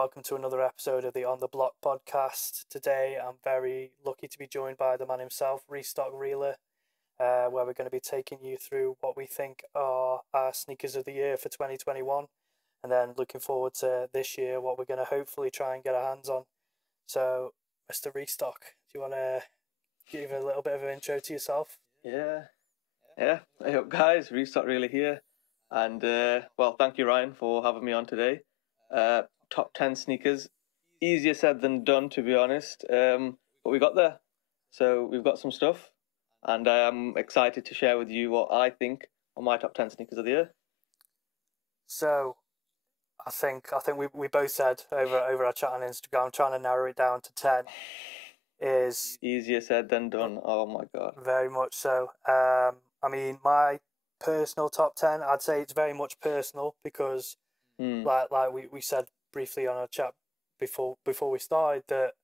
Welcome to another episode of the On the Bloc podcast. Today I'm very lucky to be joined by the man himself, Restock Reeler, where we're going to be taking you through what we think are our sneakers of the year for 2021, and then looking forward to this year, what we're going to hopefully try and get our hands on. So, Mr. Restock, do you want to give a little bit of an intro to yourself? Yeah. Hey up, guys, Restock Reeler here, and well, thank you, Ryan, for having me on today. Top 10 sneakers, easier said than done, to be honest, but we got there. So we've got some stuff, and I am excited to share with you what I think are my top 10 sneakers of the year. So I think we both said over our chat on Instagram, trying to narrow it down to 10 is easier said than done. Oh my god, very much so. I mean, my personal top 10, I'd say it's very much personal because like we said briefly on our chat before we started, that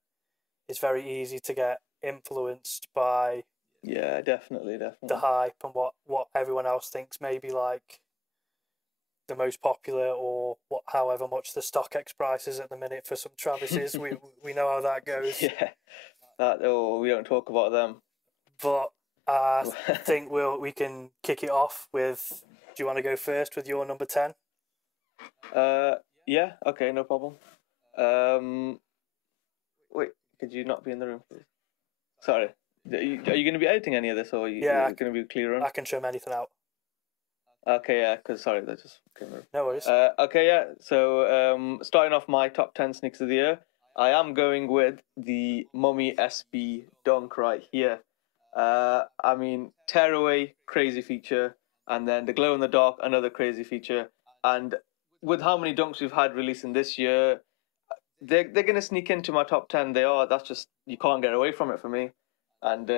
it's very easy to get influenced by definitely the hype and what everyone else thinks maybe like the most popular, or however much the StockX price is at the minute for some Travis's. we know how that goes. We don't talk about them. But I think we can kick it off with, do you want to go first with your number 10? Yeah, okay, no problem. Wait, could you not be in the room, please? Sorry. Are you going to be editing any of this, or are you going to be clear on? I can trim anything out. Okay, yeah, because sorry, that just came in. No worries. Okay, yeah, so starting off my top 10 sneakers of the year, I am going with the Mummy SB Dunk right here. I mean, tearaway, crazy feature, and then the glow in the dark, another crazy feature, and with how many dunks we've had releasing this year, they're going to sneak into my top 10. They are. That's just, you can't get away from it for me. And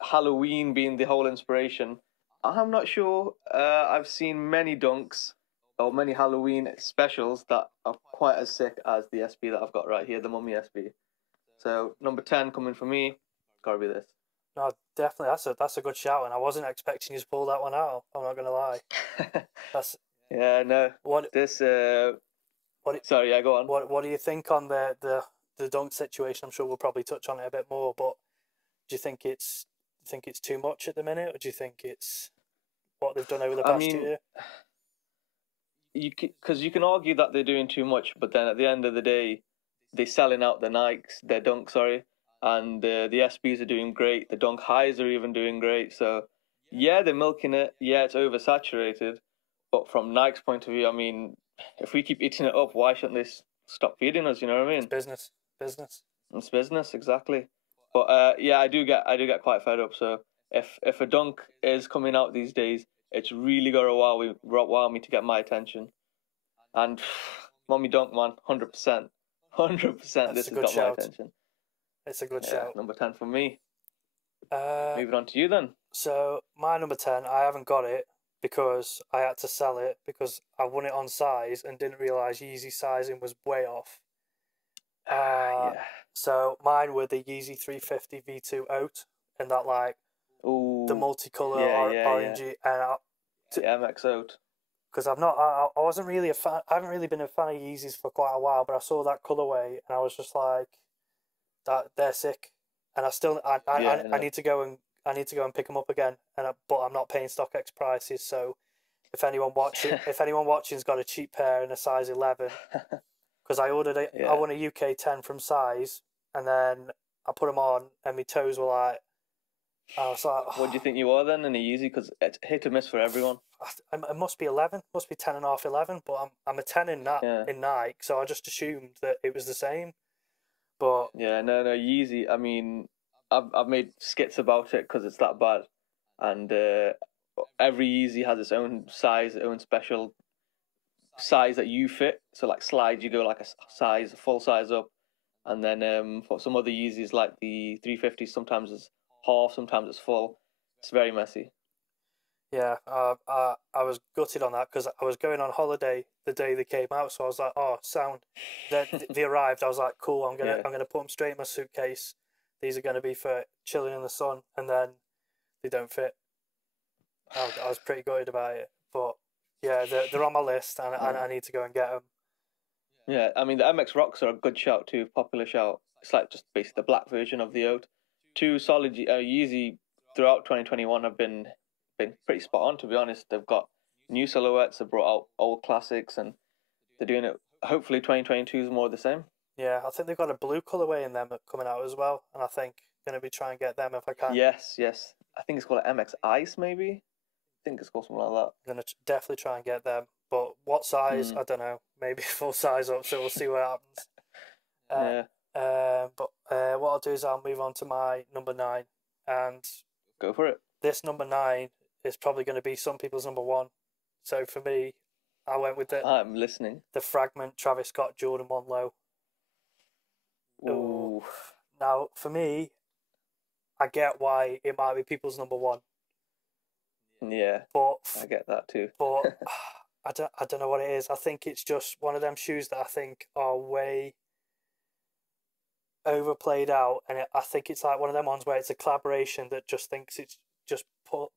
Halloween being the whole inspiration, I'm not sure I've seen many dunks or many Halloween specials that are quite as sick as the SB that I've got right here, the Mummy SB. So number 10 coming for me, gotta be this. No, definitely, that's a good shout, and I wasn't expecting you to pull that one out. I'm not gonna lie. Yeah, no. Sorry, yeah, go on. What do you think on the dunk situation? I'm sure we'll probably touch on it a bit more, but do you think it's too much at the minute, or do you think it's what they've done over the past year? Because you can argue that they're doing too much, but then at the end of the day, they're selling out their dunks, and the SBs are doing great. The dunk highs are even doing great. So yeah, they're milking it. Yeah, it's oversaturated. But from Nike's point of view, I mean, if we keep eating it up, why shouldn't they stop feeding us? You know what I mean? It's business. It's business, exactly. But yeah, I do get quite fed up. So if a dunk is coming out these days, it's really got to wow me to get my attention. And Mummy Dunk, man, 100%. This has got my attention. It's a good shout. Number 10 for me. Moving on to you then. So my number 10, I haven't got it because I had to sell it because I won it on size and didn't realise Yeezy sizing was way off. So mine were the Yeezy 350 V2 Oat, and that the multicolour orangey and MX Oat. Because I wasn't really a fan. I haven't really been a fan of Yeezys for quite a while, but I saw that colourway and I was just like, that they're sick, and I need to go and pick them up again, but I'm not paying StockX prices. So if anyone watching's got a cheap pair in a size 11, because I ordered I won a UK 10 from size, and then I put them on and my toes were like, I was like, oh. What do you think you are then in a Yeezy? Because it's hit or miss for everyone. It must be 11, must be 10 and a half, 11, but I'm a 10 in Nike, so I just assumed that it was the same. But yeah, no, Yeezy. I mean, I've made skits about it because it's that bad, and every Yeezy has its own size, its own special size that you fit. So like slides, you go like a full size up, and then for some other Yeezys like the 350, sometimes it's half, sometimes it's full. It's very messy. Yeah, I was gutted on that because I was going on holiday the day they came out, so I was like, oh, sound. They arrived. I was like, cool. I'm gonna put them straight in my suitcase. These are gonna be for chilling in the sun, and then they don't fit. I was pretty gutted about it, but yeah, they're on my list, and I need to go and get them. Yeah, I mean the MX Rocks are a good shout too, popular shout. It's like just basically the black version of the Oat. Two solid Yeezy throughout 2021 have been pretty spot on, to be honest. They've got new silhouettes, they've brought out old classics, and they're doing it. Hopefully 2022 is more of the same. Yeah, I think they've got a blue colourway in them coming out as well, and I think I'm going to be trying to get them if I can. Yes. I think it's called MX Ice, maybe. I think it's called something like that. I'm going to definitely try and get them, but what size, I don't know. Maybe full size up, so we'll see what happens. But what I'll do is I'll move on to my number 9, and go for it. This number 9 is probably going to be some people's number 1. So for me, I went with I'm listening. The Fragment Travis Scott Jordan 1 Low. Ooh. Now, for me, I get why it might be people's number 1. Yeah, but I get that too. But I don't know what it is. I think it's just one of them shoes that I think are way overplayed out, and I think it's like one of them ones where it's a collaboration that just thinks it's just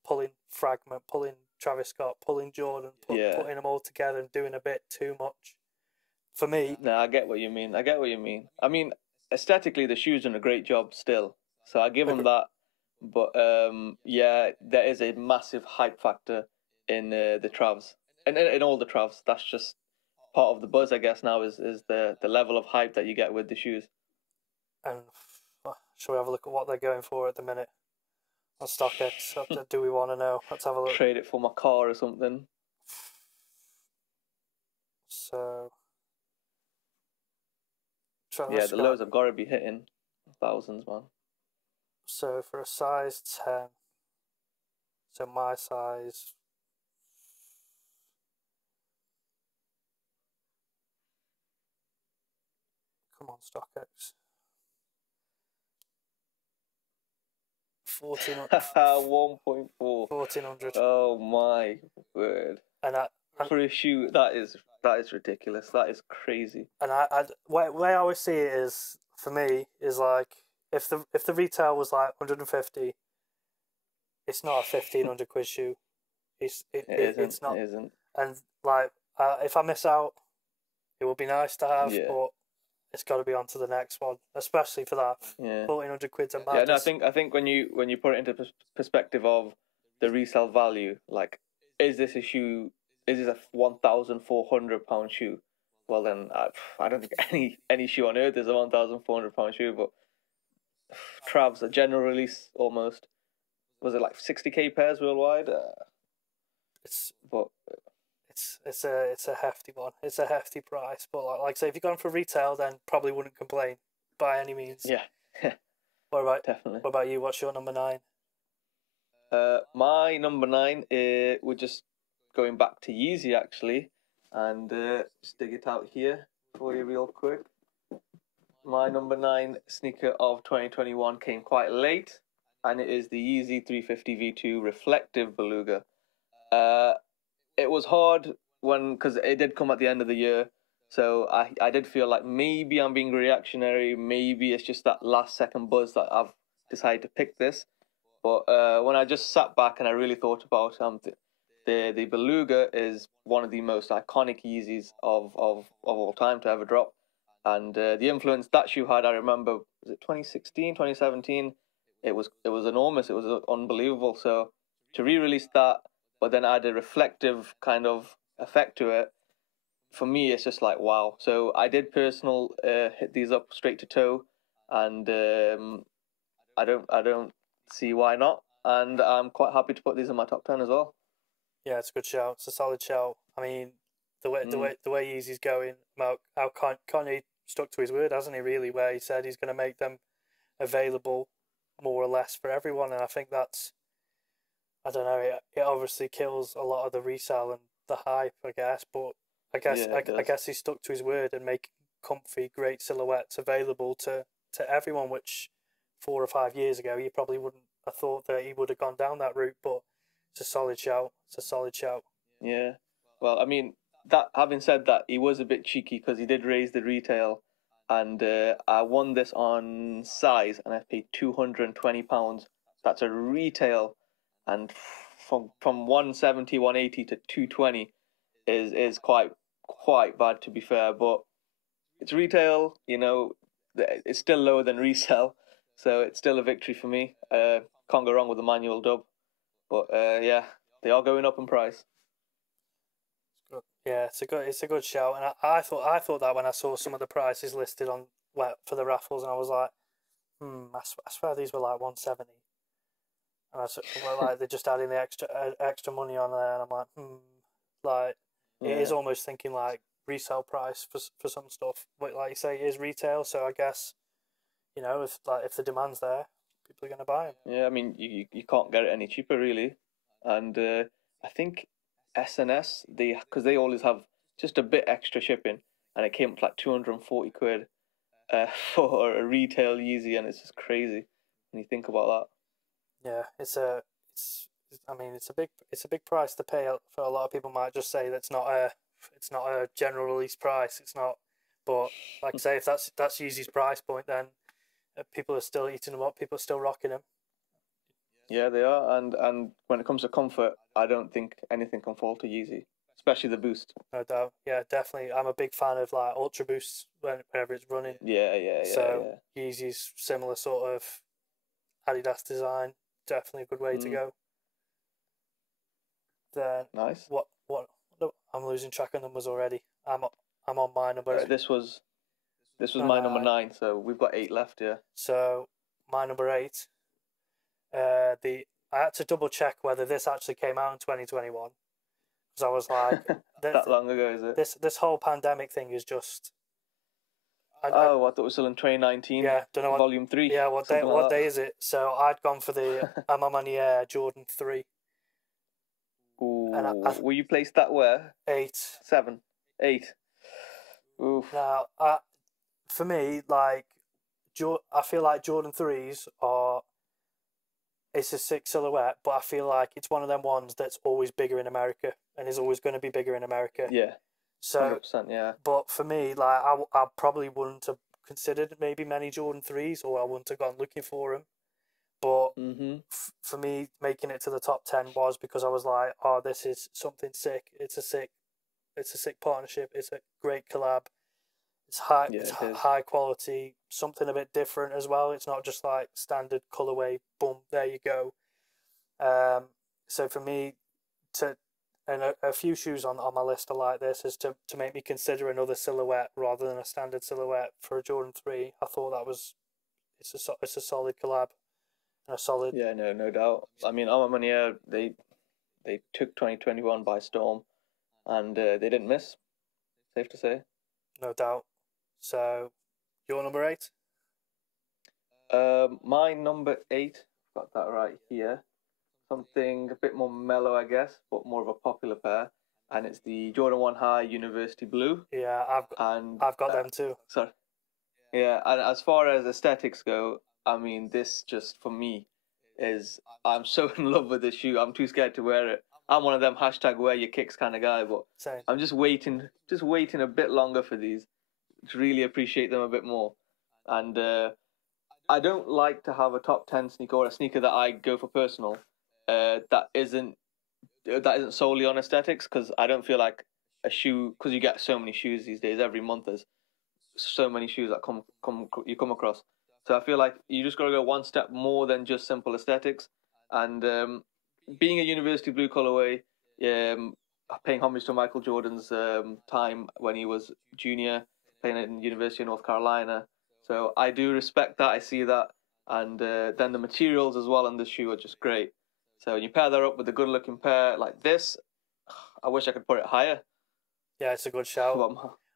pulling Fragment, pulling Travis Scott, pulling Jordan, putting them all together and doing a bit too much. For me, no, I get what you mean. I mean, aesthetically, the shoes done a great job still, so I give them that. But yeah, there is a massive hype factor in the Travs, and in all the Travs. That's just part of the buzz, I guess. Now is the level of hype that you get with the shoes. And shall we have a look at what they're going for at the minute on StockX? Do we want to know? Let's have a look. Trade it for my car or something. So yeah, the lows have got to be hitting thousands, man. So for a size 10, so my size, come on StockX, 1.4, 1400. Oh my word! And for a shoe, that is ridiculous. That is crazy. And way I always see it is, for me, is like, if the retail was like 150, it's not a 1,500 quid shoe. It's not. It isn't. And like, if I miss out, it would be nice to have, but it's got to be on to the next one, especially for that 1,400 quid's a madness. Yeah, no, I think when you put it into perspective of the resale value, like, is this a shoe? Is this a £1,400 shoe? Well, then I don't think any shoe on earth is a £1,400 shoe, but Travs, a general release almost. Was it like 60k pairs worldwide? It's a hefty one. It's a hefty price, but like I say, if you're going for retail, then probably wouldn't complain by any means. Yeah. Definitely. What about you? What's your number 9? My number 9, we're just going back to Yeezy actually, and just dig it out here for you real quick. My number 9 sneaker of 2021 came quite late, and it is the Yeezy 350 V2 Reflective Beluga. It was hard because it did come at the end of the year, so I did feel like maybe I'm being reactionary, maybe it's just that last second buzz that I've decided to pick this. But when I just sat back and I really thought about the Beluga is one of the most iconic Yeezys of all time to ever drop. And the influence that shoe had, I remember, was it 2016, 2017? It was enormous. It was unbelievable. So to re-release that, but then add a reflective kind of effect to it, for me, it's just like, wow. So I did hit these up straight to toe, and I don't see why not. And I'm quite happy to put these in my top 10 as well. Yeah, it's a good shout. It's a solid shout. I mean, the way Yeezy's going, how Kanye stuck to his word, hasn't he? Really, where he said he's going to make them available more or less for everyone, and I think that's, I don't know, it obviously kills a lot of the resale and the hype, I guess. But I guess he stuck to his word and make comfy, great silhouettes available to everyone, which 4 or 5 years ago you probably wouldn't have thought that he would have gone down that route. But it's a solid shout. Yeah. Well, I mean, that having said that, he was a bit cheeky because he did raise the retail, and I won this on size, and I paid £220. That's a retail, and from 170, 180 to 220 is quite bad, to be fair. But it's retail. You know, it's still lower than resale, so it's still a victory for me. Can't go wrong with the manual dub. But yeah, they are going up in price. Yeah, it's a good shout, and I thought that when I saw some of the prices listed on for the raffles, and I was like, I swear these were like 170, and well, like they're just adding the extra money on there, and I'm like, like it is almost thinking like resale price for some stuff, but like you say, it is retail, so I guess, you know, if the demand's there, people are going to buy them. Yeah, I mean, you can't get it any cheaper really, and I think SNS because they always have just a bit extra shipping, and it came up to like 240 quid for a retail Yeezy, and it's just crazy when you think about that. Yeah, it's a big price to pay for. A lot of people might just say that's not a general release price. It's not, but like I say, if that's Yeezy's price point, then people are still eating them up. People are still rocking them. Yeah, they are, and when it comes to comfort, I don't think anything can fall to Yeezy, especially the Boost. No doubt, yeah, definitely. I'm a big fan of like Ultra Boosts whenever it's running. Yeah. So Yeezy's similar sort of Adidas design, definitely a good way to go. Then nice. What? I'm losing track of numbers already. I'm on my number. This was my number 9, so we've got 8 left. Yeah. So my number 8. I had to double check whether this actually came out in 2021, because I was like, that long ago, is it? This whole pandemic thing is just. I thought it was still in 2019. Yeah, don't know Volume 3. Yeah, what day is it? So I'd gone for the I'm on the Air Jordan 3. Ooh, were you placed that where? 8. 7. 8. Oof. Now, for me, like, I feel like Jordan 3s are. It's a sick silhouette, but I feel like it's one of them ones that's always bigger in America and is always going to be bigger in America. Yeah. So, 100%, yeah. But for me, like, I probably wouldn't have considered maybe many Jordan 3s, or I wouldn't have gone looking for them. But for me, making it to the top 10 was because I was like, oh, this is something sick. It's a sick partnership. It's a great collab. It's high quality, something a bit different as well. It's not just like standard colorway. Boom, there you go. So for me, a few shoes on my list are like this, is to make me consider another silhouette rather than a standard silhouette for a Jordan 3. I thought it's a solid collab and a solid. Yeah, no doubt. I mean, Armani, they took 2021 by storm, and they didn't miss. Safe to say. No doubt. So, your number 8? My number 8, got that right here. Something a bit more mellow, I guess, but more of a popular pair, and it's the Jordan 1 High University Blue. Yeah, I've got them too. Sorry. Yeah, and as far as aesthetics go, I mean, this just for me I'm so in love with this shoe. I'm too scared to wear it. I'm one of them #wear your kicks kind of guy, but Same. I'm just waiting a bit longer for these to really appreciate them a bit more. And I don't like to have a top 10 sneaker or a sneaker that I go for personal that isn't solely on aesthetics, because I don't feel like a shoe, because you get so many shoes these days. Every month there's so many shoes that you come across. So I feel like you just got to go one step more than just simple aesthetics. And being a University Blue colorway, paying homage to Michael Jordan's time when he was junior, playing at the University of North Carolina. So I do respect that. I see that. And then the materials as well on the shoe are just great. So you pair that up with a good-looking pair like this. I wish I could put it higher. Yeah, it's a good shout.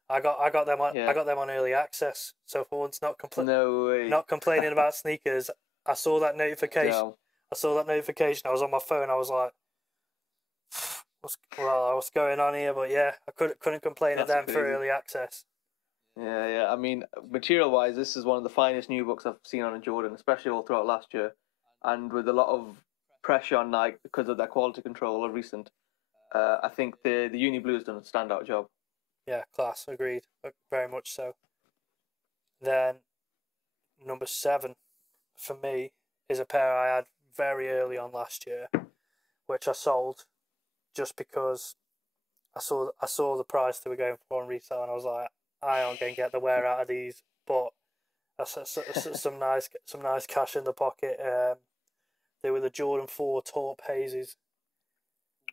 I got them on. Yeah. I got them on early access. So for once, not complaining about sneakers. I saw that notification. No. I was on my phone. I was like, what's going on here? But yeah, I couldn't complain at them for early access. Yeah. I mean, material-wise, this is one of the finest new books I've seen on a Jordan, especially all throughout last year, and with a lot of pressure on Nike because of their quality control of recent. I think the Uni Blue has done a standout job. Yeah, class, agreed, very much so. Then, number 7 for me is a pair I had very early on last year, which I sold just because I saw the price they were going for on resale, and I was like, I aren't going to get the wear out of these, but that's some nice cash in the pocket. They were the Jordan 4 taupe hazes.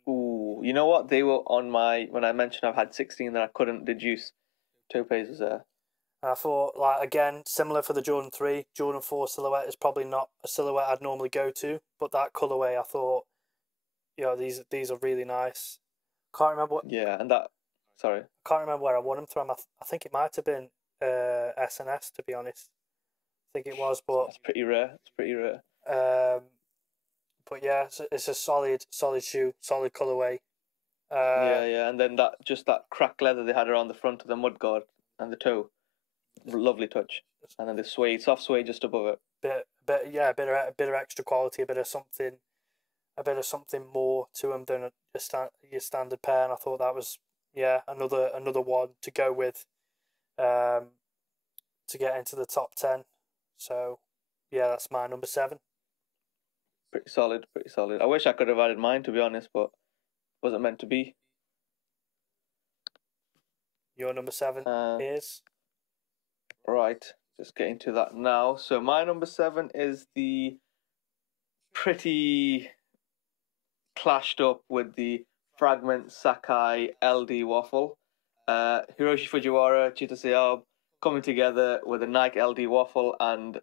Ooh, you know what? They were on my, when I mentioned I've had 16 that I couldn't deduce. Topaz was there. And I thought, like, again, similar for the Jordan 3, Jordan 4 silhouette is probably not a silhouette I'd normally go to, but that colourway, I thought, these are really nice. Can't remember what. Yeah, and that. Sorry. Can't remember where I won them from. I think it might have been S&S, to be honest. I think it was, but that's pretty rare. It's pretty rare. But yeah, it's a solid shoe, solid colourway. Yeah, and then that cracked leather they had around the front of the mudguard and the toe, lovely touch. And then the suede, soft suede just above it. A bit of extra quality, a bit of something more to them than your standard pair. And I thought that was another one to go with, to get into the top 10. So yeah, that's my number 7. Pretty solid. I wish I could have added mine, to be honest, but wasn't meant to be. Your number 7 is? Right, just getting to that now. So my number 7 is the pretty clashed up with the Fragment Sakai LD waffle. Hiroshi Fujiwara, Chita Seab coming together with a Nike LD waffle, and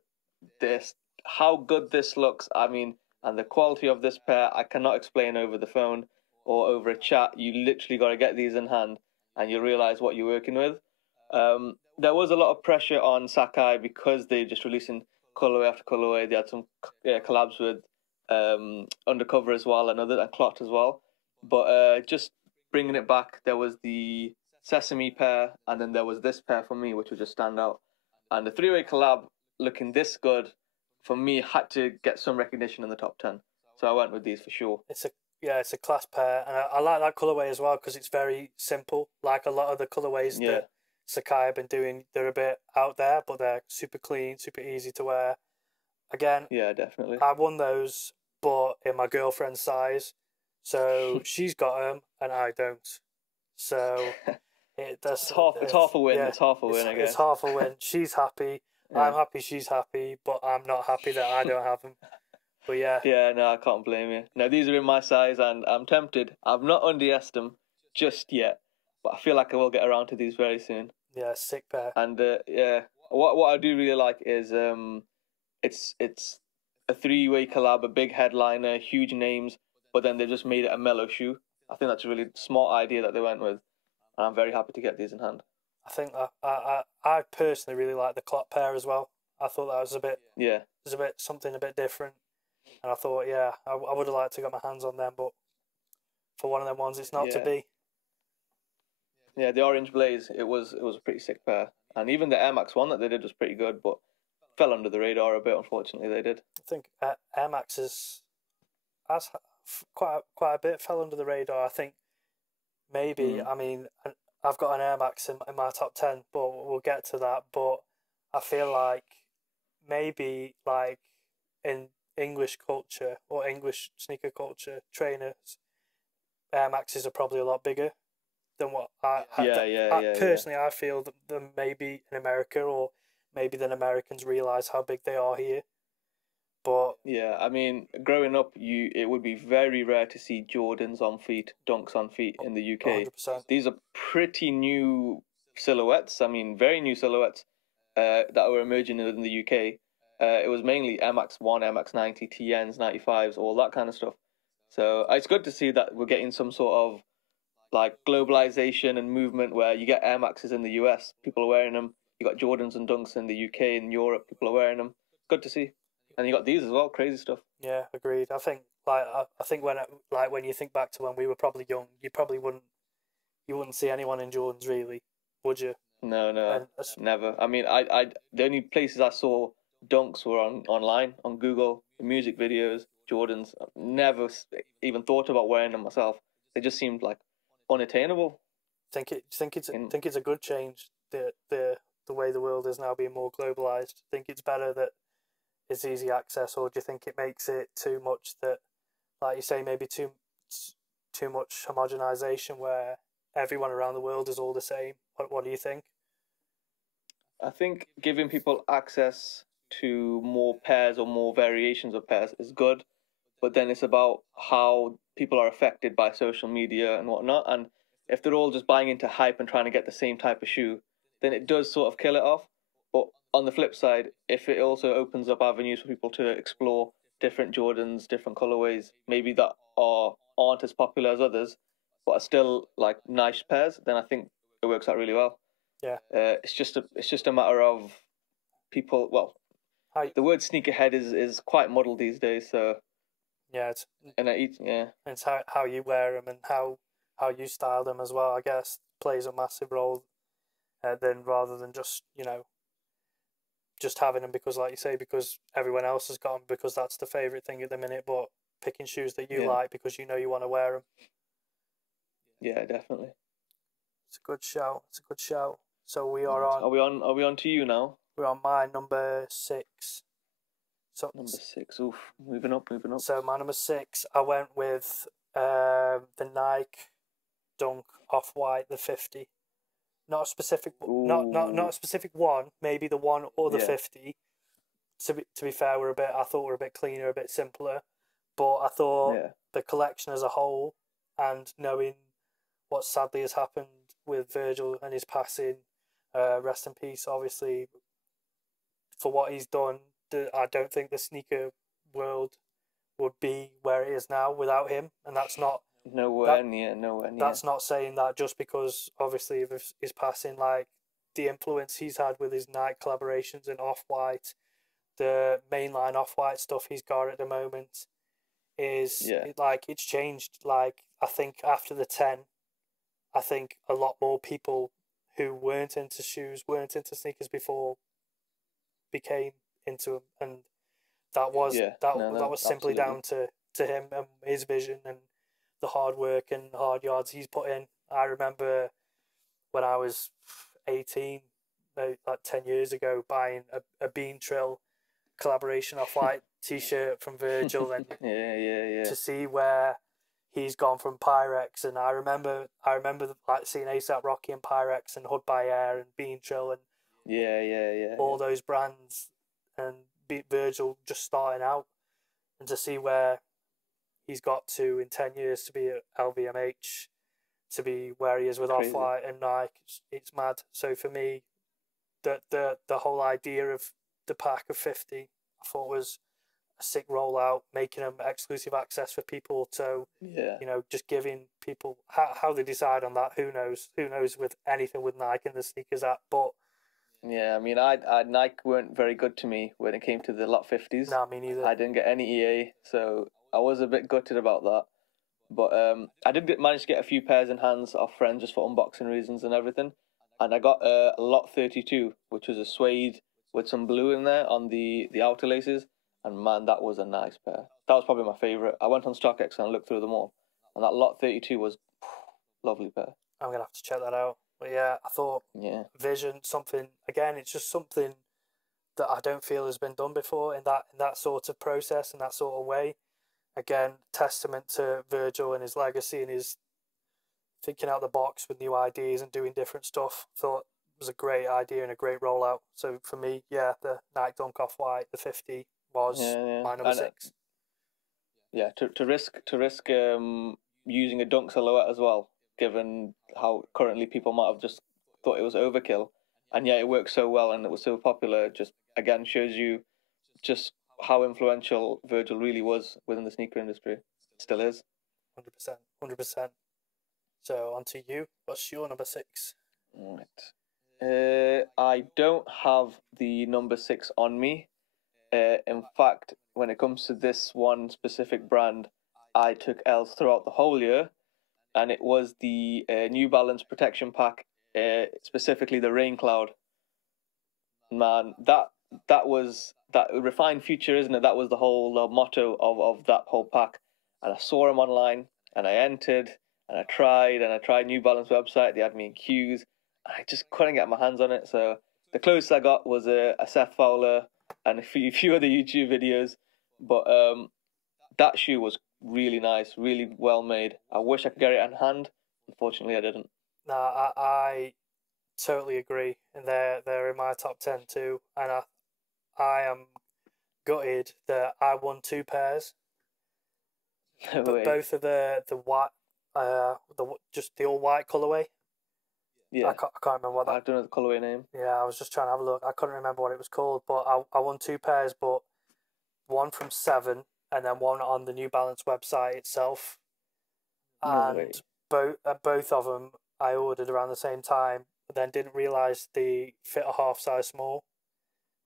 this, how good this looks, I mean, and the quality of this pair, I cannot explain over the phone or over a chat. You literally got to get these in hand and you realize what you're working with. There was a lot of pressure on Sakai because they're just releasing colorway after colorway. They had some collabs with Undercover as well, and Clot as well. But just bringing it back, there was the Sesame pair, and then there was this pair for me, which would just stand out. And the 3-way collab looking this good, for me, had to get some recognition in the top 10. So I went with these for sure. It's a class pair, and I like that colorway as well because it's very simple. Like a lot of the colorways that Sakai have been doing, they're a bit out there, but they're super clean, super easy to wear. Again, yeah, definitely. I won those, but in my girlfriend's size, so she's got them and I don't. So it's half a win. Yeah, it's half a win. I guess it's half a win. She's happy. Yeah. I'm happy. She's happy, but I'm not happy that I don't have them. But yeah. Yeah, no, I can't blame you. Now these are in my size, and I'm tempted. I've not undressed them just yet, but I feel like I will get around to these very soon. Yeah, sick pair. And what I do really like is it's a 3-way collab, a big headliner, huge names, but then they just made it a mellow shoe. I think that's a really smart idea that they went with, and I'm very happy to get these in hand. I think I personally really like the Clot pair as well. I thought that was something a bit different, and I thought I would have liked to get my hands on them, but for one of them ones, it's not to be. Yeah, the Orange Blaze, it was a pretty sick pair, and even the Air Max one that they did was pretty good, but fell under the radar a bit. Unfortunately, they did. I think Air Max has quite a bit fell under the radar. I think maybe I mean. I've got an Air Max in my top 10, but we'll get to that. But I feel like maybe like in English culture or English sneaker culture, trainers, Air Maxes are probably a lot bigger than what personally I feel than maybe in America, or maybe than Americans realise how big they are here. But yeah, I mean, growing up, it would be very rare to see Jordans on feet, Dunks on feet in the UK. 100%. These are pretty new silhouettes. I mean, very new silhouettes that were emerging in the UK. It was mainly MX1, MX90, TNs, 95s, all that kind of stuff. So it's good to see that we're getting some sort of like globalization and movement where you get Air Maxes in the US, people are wearing them. You got Jordans and Dunks in the UK and Europe, people are wearing them. Good to see. And you got these as well, crazy stuff. Yeah, agreed. I think when you think back to when we were probably young, you probably wouldn't see anyone in Jordans really, would you? No, never. I mean, I the only places I saw Dunks were online on Google, music videos, Jordans. I've never even thought about wearing them myself. They just seemed like unattainable. Think it's a good change. The way the world is now being more globalized. Think it's better that it's easy access, or do you think it makes it too much that, like you say, maybe too much homogenization where everyone around the world is all the same? What do you think? I think giving people access to more pairs or more variations of pairs is good, but then it's about how people are affected by social media and whatnot. And if they're all just buying into hype and trying to get the same type of shoe, then it does sort of kill it off. But on the flip side, if it also opens up avenues for people to explore different Jordans, different colorways, maybe that aren't as popular as others, but are still like nice pairs, then I think it works out really well. Yeah. It's just a matter of people. Well, the word sneakerhead is quite muddled these days. So yeah, it's how you wear them and how you style them as well. I guess plays a massive role. Then rather than just just having them because, like you say, because everyone else has got them because that's the favorite thing at the minute. But picking shoes that you like because you want to wear them. Yeah, definitely. It's a good shout. So we are on. Are we on to you now? We're on my number 6. So number 6. Oof, moving up. So my number 6, I went with the Nike Dunk Off-White, the 50. Not a specific, not a specific one. Maybe the one or the 50. To be fair, I thought we're a bit cleaner, a bit simpler. But I thought the collection as a whole, and knowing what sadly has happened with Virgil and his passing, rest in peace, obviously, for what he's done, I don't think the sneaker world would be where it is now without him, and that's not nowhere near. That's not saying that just because obviously of his passing, like the influence he's had with his Nike collaborations and Off-White, the mainline Off-White stuff he's got at the moment is it's changed. Like I think after the 10, I think a lot more people who weren't into shoes, weren't into sneakers before, became into them, and that was simply down to him and his vision and the hard work and hard yards he's put in. I remember when I was 18, like 10 years ago, buying a Bean Trill collaboration Off-White t-shirt from Virgil, and to see where he's gone from Pyrex. And I remember like seeing ASAP Rocky and Pyrex and Hood by Air and Bean Trill and all those brands, and Virgil just starting out, and to see where he's got to in 10 years, to be at LVMH, to be where he is with Off-White and Nike, it's mad. So for me, the whole idea of the pack of 50, I thought was a sick rollout, making them exclusive access for people. So just giving people how they decide on that. Who knows with anything with Nike and the sneakers app. But yeah, I mean, Nike weren't very good to me when it came to the lot 50s. No, me neither. I didn't get any EA, so I was a bit gutted about that. But I did manage to get a few pairs in hands off friends just for unboxing reasons and everything. And I got a lot 32, which was a suede with some blue in there on the outer laces. And man, that was a nice pair. That was probably my favourite. I went on StockX and I looked through them all. And that lot 32 was lovely pair. I'm going to have to check that out. But yeah, I thought Vision, something, again, it's just something that I don't feel has been done before in that sort of process, in that sort of way. Again, testament to Virgil and his legacy and his thinking out the box with new ideas and doing different stuff. Thought it was a great idea and a great rollout. So for me, the Nike Dunk Off-White, the 50 was my number 6. Yeah, to risk using a dunk silhouette as well, given how currently people might have just thought it was overkill, and it worked so well and it was so popular, just again shows you just how influential Virgil really was within the sneaker industry. Still is. 100%. So on to you. What's your number 6? Right. I don't have the number 6 on me. In fact, when it comes to this one specific brand, I took L's throughout the whole year, and it was the New Balance Protection Pack, specifically the Rain Cloud. Man, that was that refined future, isn't it? That was the whole motto of that whole pack. And I saw them online, and I entered, and I tried New Balance website. They had me in queues, and I just couldn't get my hands on it. So the closest I got was a Seth Fowler and a few other YouTube videos. But that shoe was really nice, really well made. I wish I could get it in hand. Unfortunately, I didn't. I totally agree, and they're in my top 10 too. And I am gutted that I won 2 pairs, No but way. both of the white, just the all white colorway. Yeah. I can't remember what that. I don't know the colorway name. Yeah, I was just trying to have a look. I couldn't remember what it was called, but I won 2 pairs, but one from 7 and then one on the New Balance website itself. No way. And both of them I ordered around the same time, but then didn't realize they fit a half size small.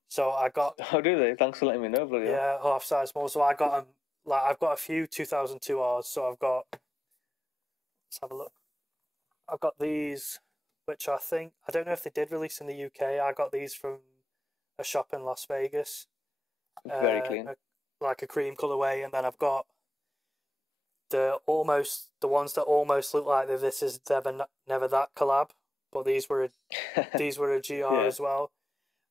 So I got. How do they? Thanks for letting me know, bloody hell. Yeah, half size small. So I got them. Like I've got a few 2002 Rs. So I've got. Let's have a look. I've got these, which I don't know if they did release in the UK. I got these from a shop in Las Vegas. Very clean. Like a cream colorway, and then I've got the ones that almost look like this is never that collab, but these were a GR Yeah. as well,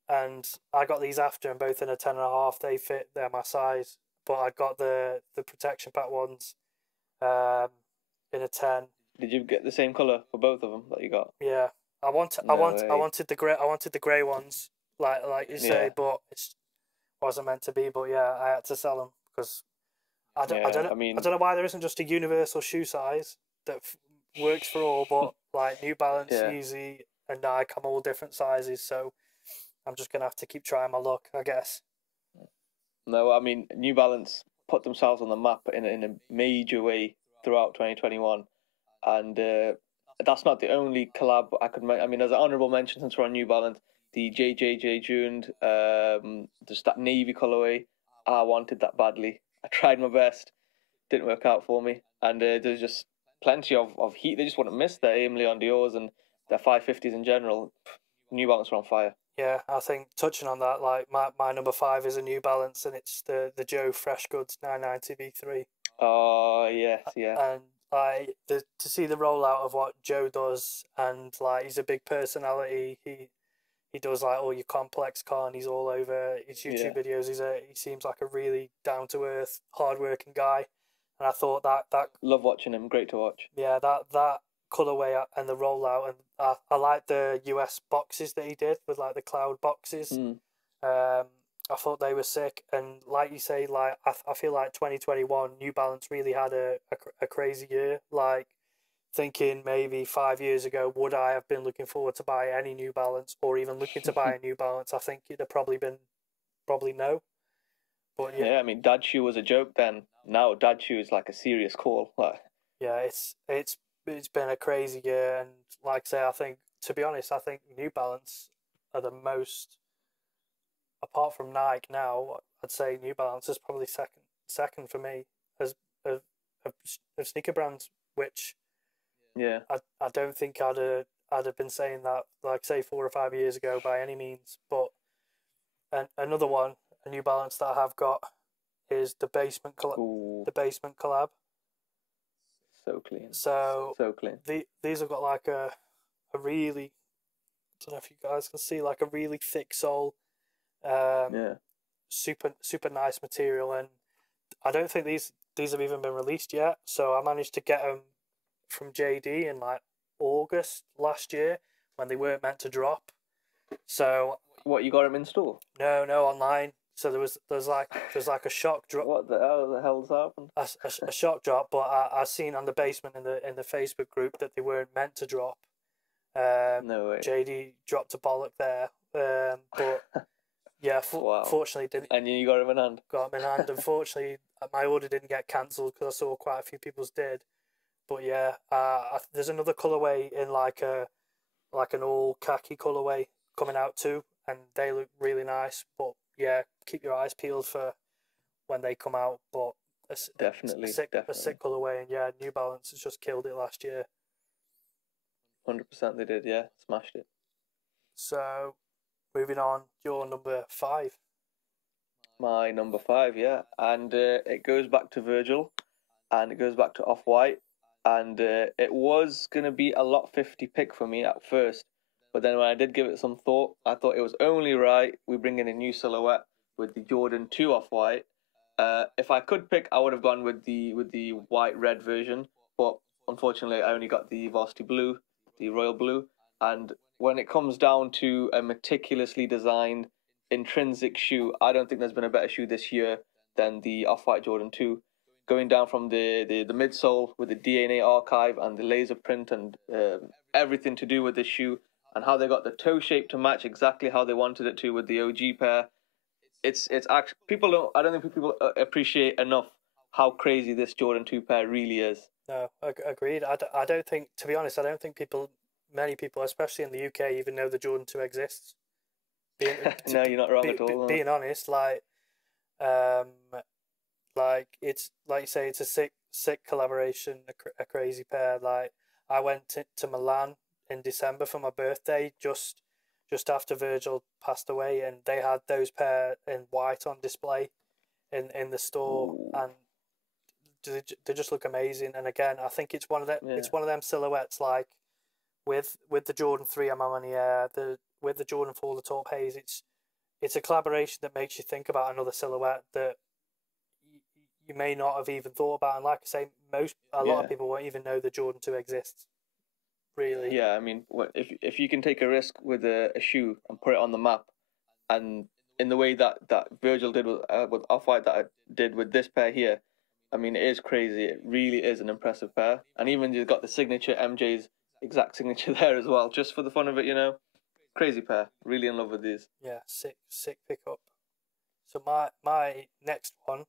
and I got these after, and both in a 10.5. They fit, they're my size, but I got the protection pack ones, in a 10. Did you get the same color for both of them that you got? Yeah, I wanted the grey ones, like you say, but it wasn't meant to be. But yeah, I had to sell them because I don't know why there isn't just a universal shoe size that works for all. But like New Balance, Yeezy, and Nike, I'm all different sizes, so I'm just gonna have to keep trying my luck, I guess. No, I mean New Balance put themselves on the map in a major way throughout 2021, and that's not the only collab I could make. I mean, as an honourable mention, since we're on New Balance, the JJJ June, just that navy colorway, I wanted that badly. I tried my best, didn't work out for me, and there's just plenty of heat. They just wouldn't miss their Aim Leon Dior's and their 550s in general. New Balance were on fire. Yeah, I think touching on that, like my number 5 is a New Balance, and it's the Joe Fresh Goods 990 V3. Oh yes, yeah. And to see the rollout of what Joe does, and like he's a big personality. He does like all your complex car, and he's all over his YouTube videos. He seems like a really down to earth, hard working guy, and I thought that love watching him. Great to watch. Yeah, that colorway and the rollout, and I like the US boxes that he did with like the cloud boxes. I thought they were sick, and like you say, like I feel like 2021 New Balance really had a crazy year. Like thinking maybe 5 years ago, would I have been looking forward to buy any New Balance or even looking to buy a New Balance? I think it'd have probably no. But yeah, I mean, Dad Shoe was a joke then. Now Dad Shoe is like a serious call. Like, yeah, it's been a crazy year, and like I say, I think, to be honest, I think New Balance are the most, apart from Nike now, I'd say New Balance is probably second for me as of sneaker brands, which I don't think I'd have been saying that, like say 4 or 5 years ago by any means. But another one, a New Balance that I have got, is the Basement Collab. The Basement Collab. So clean. So clean. These have got like a really, I don't know if you guys can see, like a really thick sole. Super nice material, and I don't think these have even been released yet. So I managed to get them from JD in like August last year when they weren't meant to drop. So what, you got them in store? No, online. So there's like a shock drop. What the hell's happened? A shock drop, but I seen on the Basement in the Facebook group that they weren't meant to drop. No way. JD dropped a bollock there, but yeah, fortunately didn't. And you got him in hand. Got him in hand. Unfortunately, my order didn't get cancelled because I saw quite a few people's did. But yeah, there's another colorway in like an all khaki colorway coming out too, and they look really nice. But yeah, keep your eyes peeled for when they come out. But definitely a sick colorway, and yeah, New Balance has just killed it last year. 100% they did, yeah, smashed it. So, moving on, your number 5. My number 5, yeah, and it goes back to Virgil, and it goes back to Off-White, and it was gonna be a lot 50 pick for me at first, but then when I did give it some thought, I thought it was only right we bring in a new silhouette with the Jordan 2 Off-White. If I could pick, I would have gone with the white red version, but unfortunately I only got the Varsity Blue, the Royal Blue, and when it comes down to a meticulously designed intrinsic shoe, I don't think there's been a better shoe this year than the Off-White Jordan 2. Going down from the midsole with the DNA archive and the laser print and everything to do with this shoe, and how they got the toe shape to match exactly how they wanted it to with the OG pair. It's actually, I don't think people appreciate enough how crazy this Jordan 2 pair really is. No, agreed. I don't think, to be honest, I don't think many people, especially in the UK, even know the Jordan 2 exists. No, you're not wrong at all. No. Being honest, like it's like you say, it's a sick collaboration, a crazy pair. Like I went to Milan in December for my birthday, just after Virgil passed away, and they had those pair in white on display in the store. Ooh. And they just look amazing. And again, I think it's one of them silhouettes, like with the Jordan 3 Armani Air, with the Jordan 4 the Taupe Haze. It's a collaboration that makes you think about another silhouette that you may not have even thought about. And like I say, a lot of people won't even know the Jordan 2 exists. Really. Yeah, I mean, if you can take a risk with a shoe and put it on the map, and in the way that Virgil did with Off-White, that I did with this pair here, I mean, it is crazy. It really is an impressive pair. And even you've got the signature, MJ's exact signature there as well, just for the fun of it, you know. Crazy pair. Really in love with these. Yeah, sick pickup. So my next one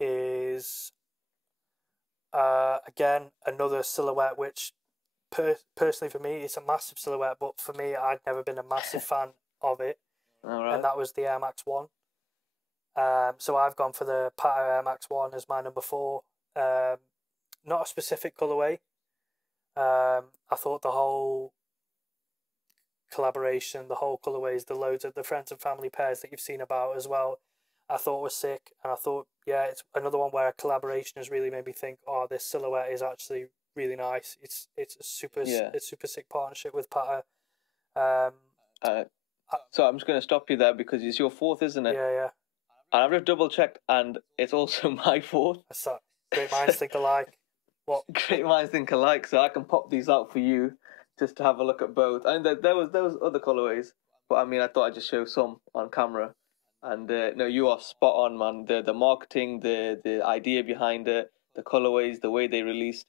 is again another silhouette which personally for me it's a massive silhouette, but for me I'd never been a massive fan of it. Right. And that was the Air Max 1. So I've gone for the Pata Air Max 1 as my number 4. Not a specific colourway. I thought the whole collaboration, the whole colourways, the loads of the friends and family pairs that you've seen about as well, I thought was sick. And I thought, yeah, it's another one where a collaboration has really made me think, oh, this silhouette is actually really nice. It's a super sick partnership with Pata. So I'm just going to stop you there because it's your 4th, isn't it? Yeah. And I've just double checked, and it's also my 4th. That's that. Great minds think alike. What? Great minds think alike. So I can pop these out for you just to have a look at both. I mean, there was other colorways, but I mean, I thought I'd just show some on camera. And no, you are spot on, man. The marketing, the idea behind it, the colorways, the way they released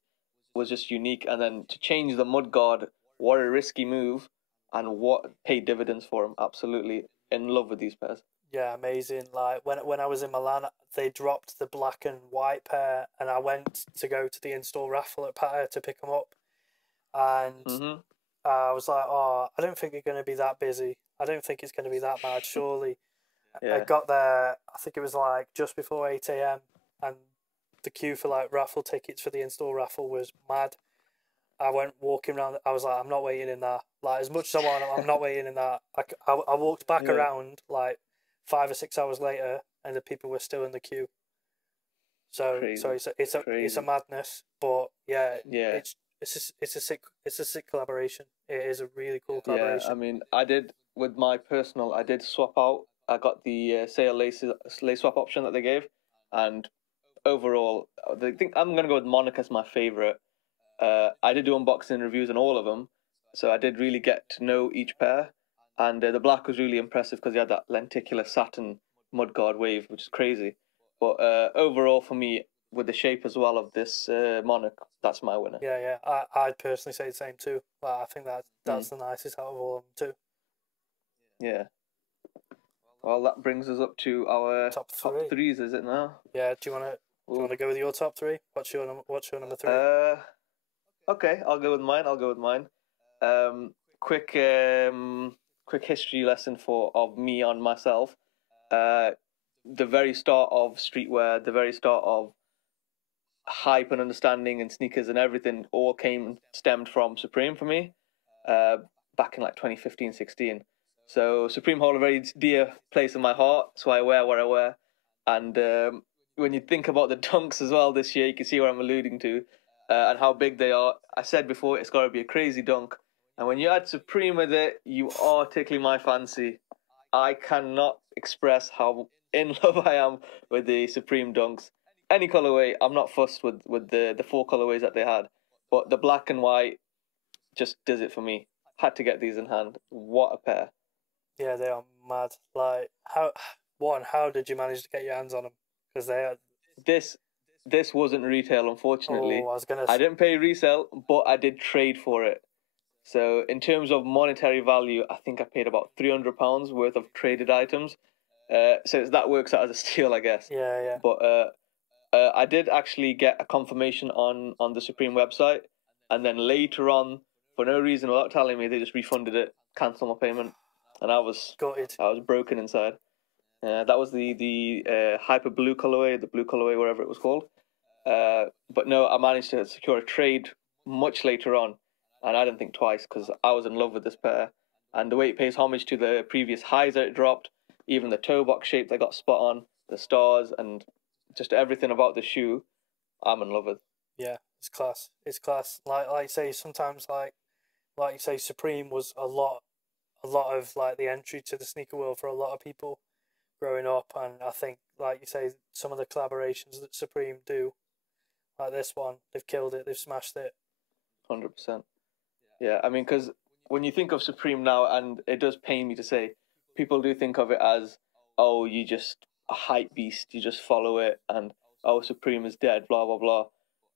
was just unique. And then to change the mudguard, what a risky move, and what paid dividends for him. Absolutely in love with these pairs. Yeah, amazing. Like when I was in Milan, they dropped the black and white pair, and I went to go to the in-store raffle at Pata to pick them up, and I was like, oh, I don't think they're going to be that busy. I don't think it's going to be that bad, surely. Yeah. I got there, I think it was like just before 8 a.m, and the queue for like raffle tickets for the in-store raffle was mad. I went walking around. I was like, I'm not waiting in that. Like, as much as I want, I'm not waiting in that. I walked back around like 5 or 6 hours later, and the people were still in the queue. So it's a madness. But yeah. It's a sick collaboration. It is a really cool collaboration. Yeah, I mean, I did swap out. I got the sale lace swap option that they gave, and overall, I think I'm gonna go with Monaco as my favorite. I did do unboxing reviews on all of them, so I did really get to know each pair. And the black was really impressive because he had that lenticular satin mudguard wave, which is crazy. But overall, for me, with the shape as well of this Monarch, that's my winner. Yeah. I'd personally say the same too. Well, I think that's the nicest out of all of them too. Yeah. Well, that brings us up to our top threes, is it now? Yeah. Do you want to go with your top 3? What's your number 3? Okay, I'll go with mine. Quick history lesson of me on myself. The very start of streetwear, the very start of hype and understanding and sneakers and everything all stemmed from Supreme for me, back in like 2015-16. So Supreme hold a very dear place in my heart, so I wear what I wear. And when you think about the Dunks as well this year, you can see what I'm alluding to, and how big they are. I said before, it's got to be a crazy dunk. And when you add Supreme with it, you are tickling my fancy. I cannot express how in love I am with the Supreme Dunks. Any colorway, I'm not fussed with the 4 colorways that they had. But the black and white just does it for me. had to get these in hand. What a pair! Yeah, they are mad. Like how did you manage to get your hands on them? Because they are. This wasn't retail, unfortunately. Oh, I didn't pay resale, but I did trade for it. So in terms of monetary value, I think I paid about £300 worth of traded items. So that works out as a steal, I guess. Yeah. But I did actually get a confirmation on the Supreme website, and then later on, for no reason, without telling me, they just refunded it, cancelled my payment, and I was gutted. I was broken inside. That was the hyper blue colorway, the blue colorway, whatever it was called. But no, I managed to secure a trade much later on, and I didn't think twice because I was in love with this pair, and the way it pays homage to the previous highs that it dropped, even the toe box shape that got spot on, the stars, and just everything about the shoe, I'm in love with. Yeah, it's class. It's class. Like you say, sometimes like you say, Supreme was a lot of like the entry to the sneaker world for a lot of people growing up, and I think like you say, some of the collaborations that Supreme do, like this one, they've killed it. They've smashed it. 100%. Yeah, I mean, because when you think of Supreme now, and it does pain me to say, people do think of it as, oh, you just a hype beast, you just follow it, and oh, Supreme is dead, blah, blah, blah.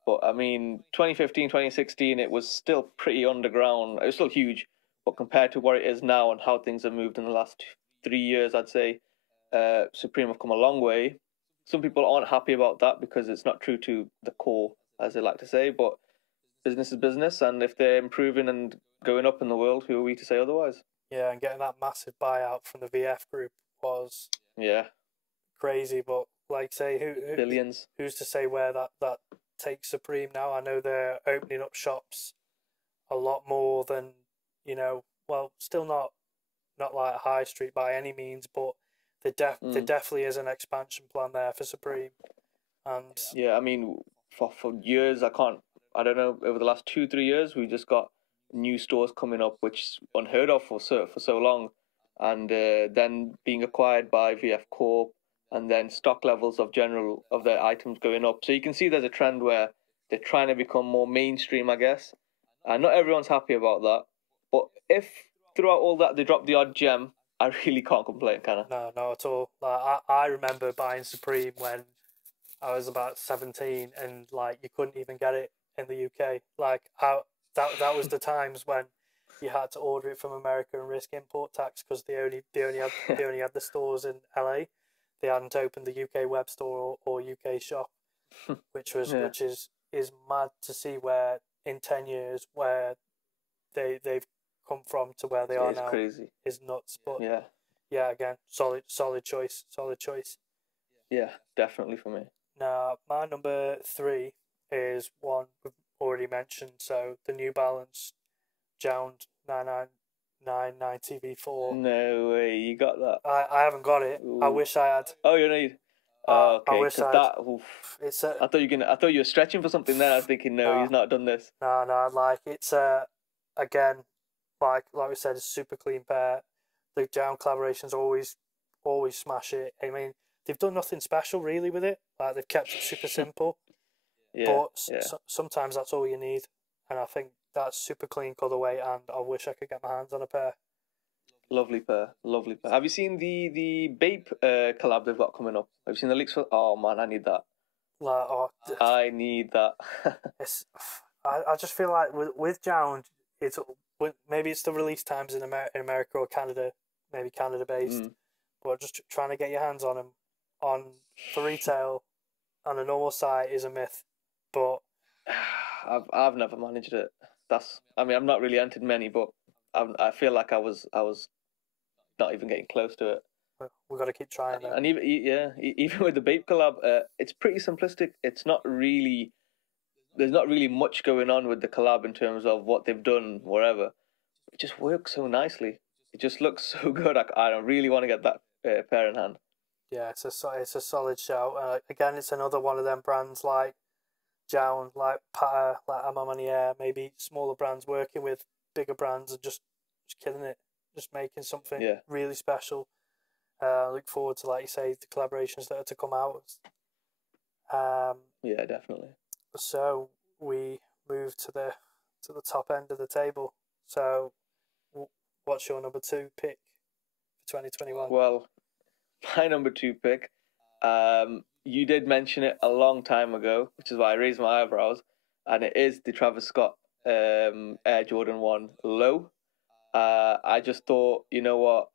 But I mean, 2015, 2016, it was still pretty underground. It was still huge, but compared to what it is now and how things have moved in the last 3 years, I'd say Supreme have come a long way. Some people aren't happy about that because it's not true to the core, as they like to say, but business is business, and if they're improving and going up in the world, who are we to say otherwise? Yeah, and getting that massive buyout from the VF group was crazy. But like say, who billions? Who's to say where that takes Supreme now? I know they're opening up shops a lot more than well, still not like high street by any means, but there definitely is an expansion plan there for Supreme. And yeah, I mean, for years, I don't know, over the last 2-3 years, we just got new stores coming up, which is unheard of for so long, and then being acquired by VF Corp, and then stock levels of their items going up. So you can see there's a trend where they're trying to become more mainstream, I guess, and not everyone's happy about that. But if throughout all that they drop the odd gem, I really can't complain, can I? No, not at all. Like I remember buying Supreme when I was about 17, and like you couldn't even get it in the UK. Like that was the times when you had to order it from America and risk import tax because they only had the stores in LA. They hadn't opened the UK web store or UK shop, which is mad to see where in 10 years where they've come from to where they are now. Crazy. Is nuts. But yeah, again, solid choice. Yeah, definitely for me. Now, my number 3 is one we've already mentioned. So the New Balance Jound 999 TV4. No way, you got that? I haven't got it. Ooh. I wish I had. Oh, you know. Okay, I wish I had. It's I thought you were stretching for something there. I was thinking, no, he's not done this. No, like it's again, like we said, it's a super clean pair. The Jound collaborations always smash it. I mean, they've done nothing special really with it. Like they've kept it super simple. But sometimes that's all you need, and I think that's super clean colorway. And I wish I could get my hands on a pair. Lovely pair. Have you seen the Bape collab they've got coming up? Have you seen the leaks for? Oh man, I need that. I need that. I just feel like with Jound, maybe it's the release times in America or Canada, maybe Canada based, but just trying to get your hands on them for retail on a normal site is a myth. But I've never managed it. I'm not really entered many, but I feel like I was not even getting close to it. We've got to keep trying that. And even with the Bape collab, it's pretty simplistic. It's not really, there's not really much going on with the collab in terms of what they've done, whatever. It just works so nicely. It just looks so good. I don't really want to get that pair in hand. Yeah, it's a solid shout. Again, it's another one of them brands like Jound, like Patter, like Amamaniere, maybe smaller brands working with bigger brands and just killing it, just making something really special. Look forward to, like you say, the collaborations that are to come out. Yeah, definitely. So we move to the top end of the table. So what's your number 2 pick for 2021? Well, my number 2 pick, you did mention it a long time ago, which is why I raised my eyebrows, and it is the Travis Scott Air Jordan 1 low. I just thought, you know what,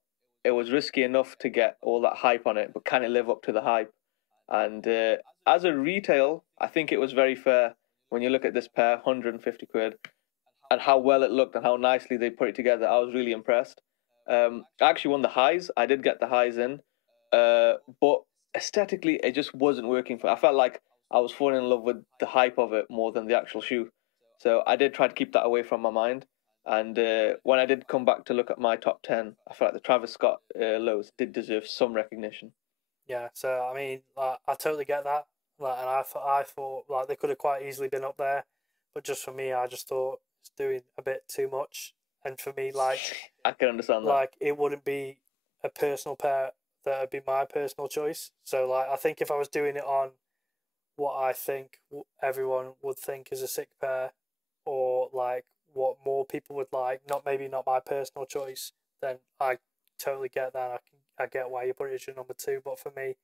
it was risky enough to get all that hype on it, but can it live up to the hype? And as a retail, I think it was very fair when you look at this pair, 150 quid, and how well it looked and how nicely they put it together. I was really impressed. I actually won the highs. I did get the highs in, but aesthetically, it just wasn't working for. I felt like I was falling in love with the hype of it more than the actual shoe. So I did try to keep that away from my mind. And when I did come back to look at my top 10, I felt like the Travis Scott lows did deserve some recognition. Yeah, so I mean, like, I totally get that. Like, and I thought like they could have quite easily been up there, but just for me, I just thought it's doing a bit too much. And for me, like, I can understand that. Like, it wouldn't be a personal pair that would be my personal choice. So, like, I think if I was doing it on what I think everyone would think is a sick pair, or like what more people would like, maybe not my personal choice, then I totally get that. I get why you put it as your number 2, but for me,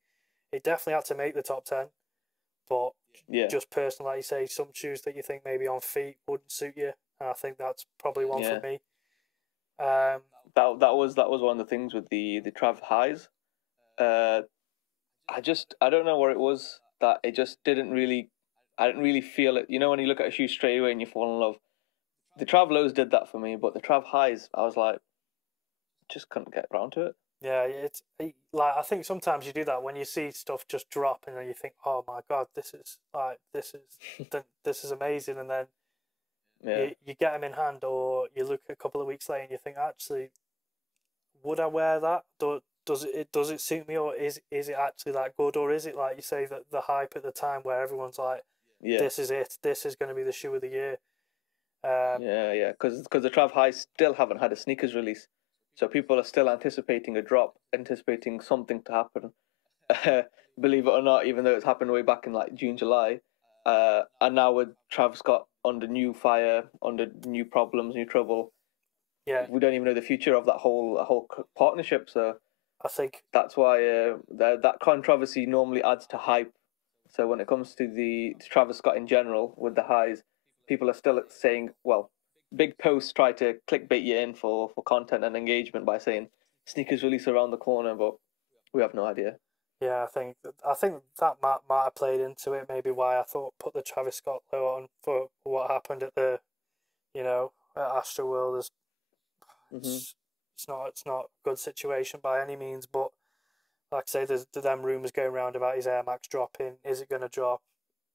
it definitely had to make the top 10. But yeah, just personally, like you say, some shoes that you think maybe on feet wouldn't suit you, and I think that's probably one for me. That was one of the things with the Trav highs. I don't know what it was that it just didn't really. I didn't really feel it. You know, when you look at a shoe straight away and you fall in love. The Trav lows did that for me, but the Trav highs, I was like, just couldn't get around to it. Yeah, it's like, I think sometimes you do that when you see stuff just drop, and then you think, oh my god, this is amazing, and then you get them in hand, or you look a couple of weeks later and you think, actually, would I wear that? Does it suit me, or is it actually that good, or is it like you say that the hype at the time where everyone's like, this is it, this is going to be the shoe of the year. Because the Trav highs still haven't had a sneakers release. So people are still anticipating a drop, anticipating something to happen. Believe it or not, even though it's happened way back in like June, July. And now with Travis Scott under new fire, under new problems, new trouble. Yeah. We don't even know the future of that whole partnership. So I think that's why that controversy normally adds to hype. So when it comes to the Travis Scott in general with the highs, people are still saying, well, big posts try to clickbait you in for content and engagement by saying sneakers release around the corner, but we have no idea. Yeah, I think that might have played into it. Maybe why I thought put the Travis Scott low on for what happened at the, at Astroworld. It's not a good situation by any means, but like I say, there's them rumours going around about his Air Max dropping. Is it going to drop?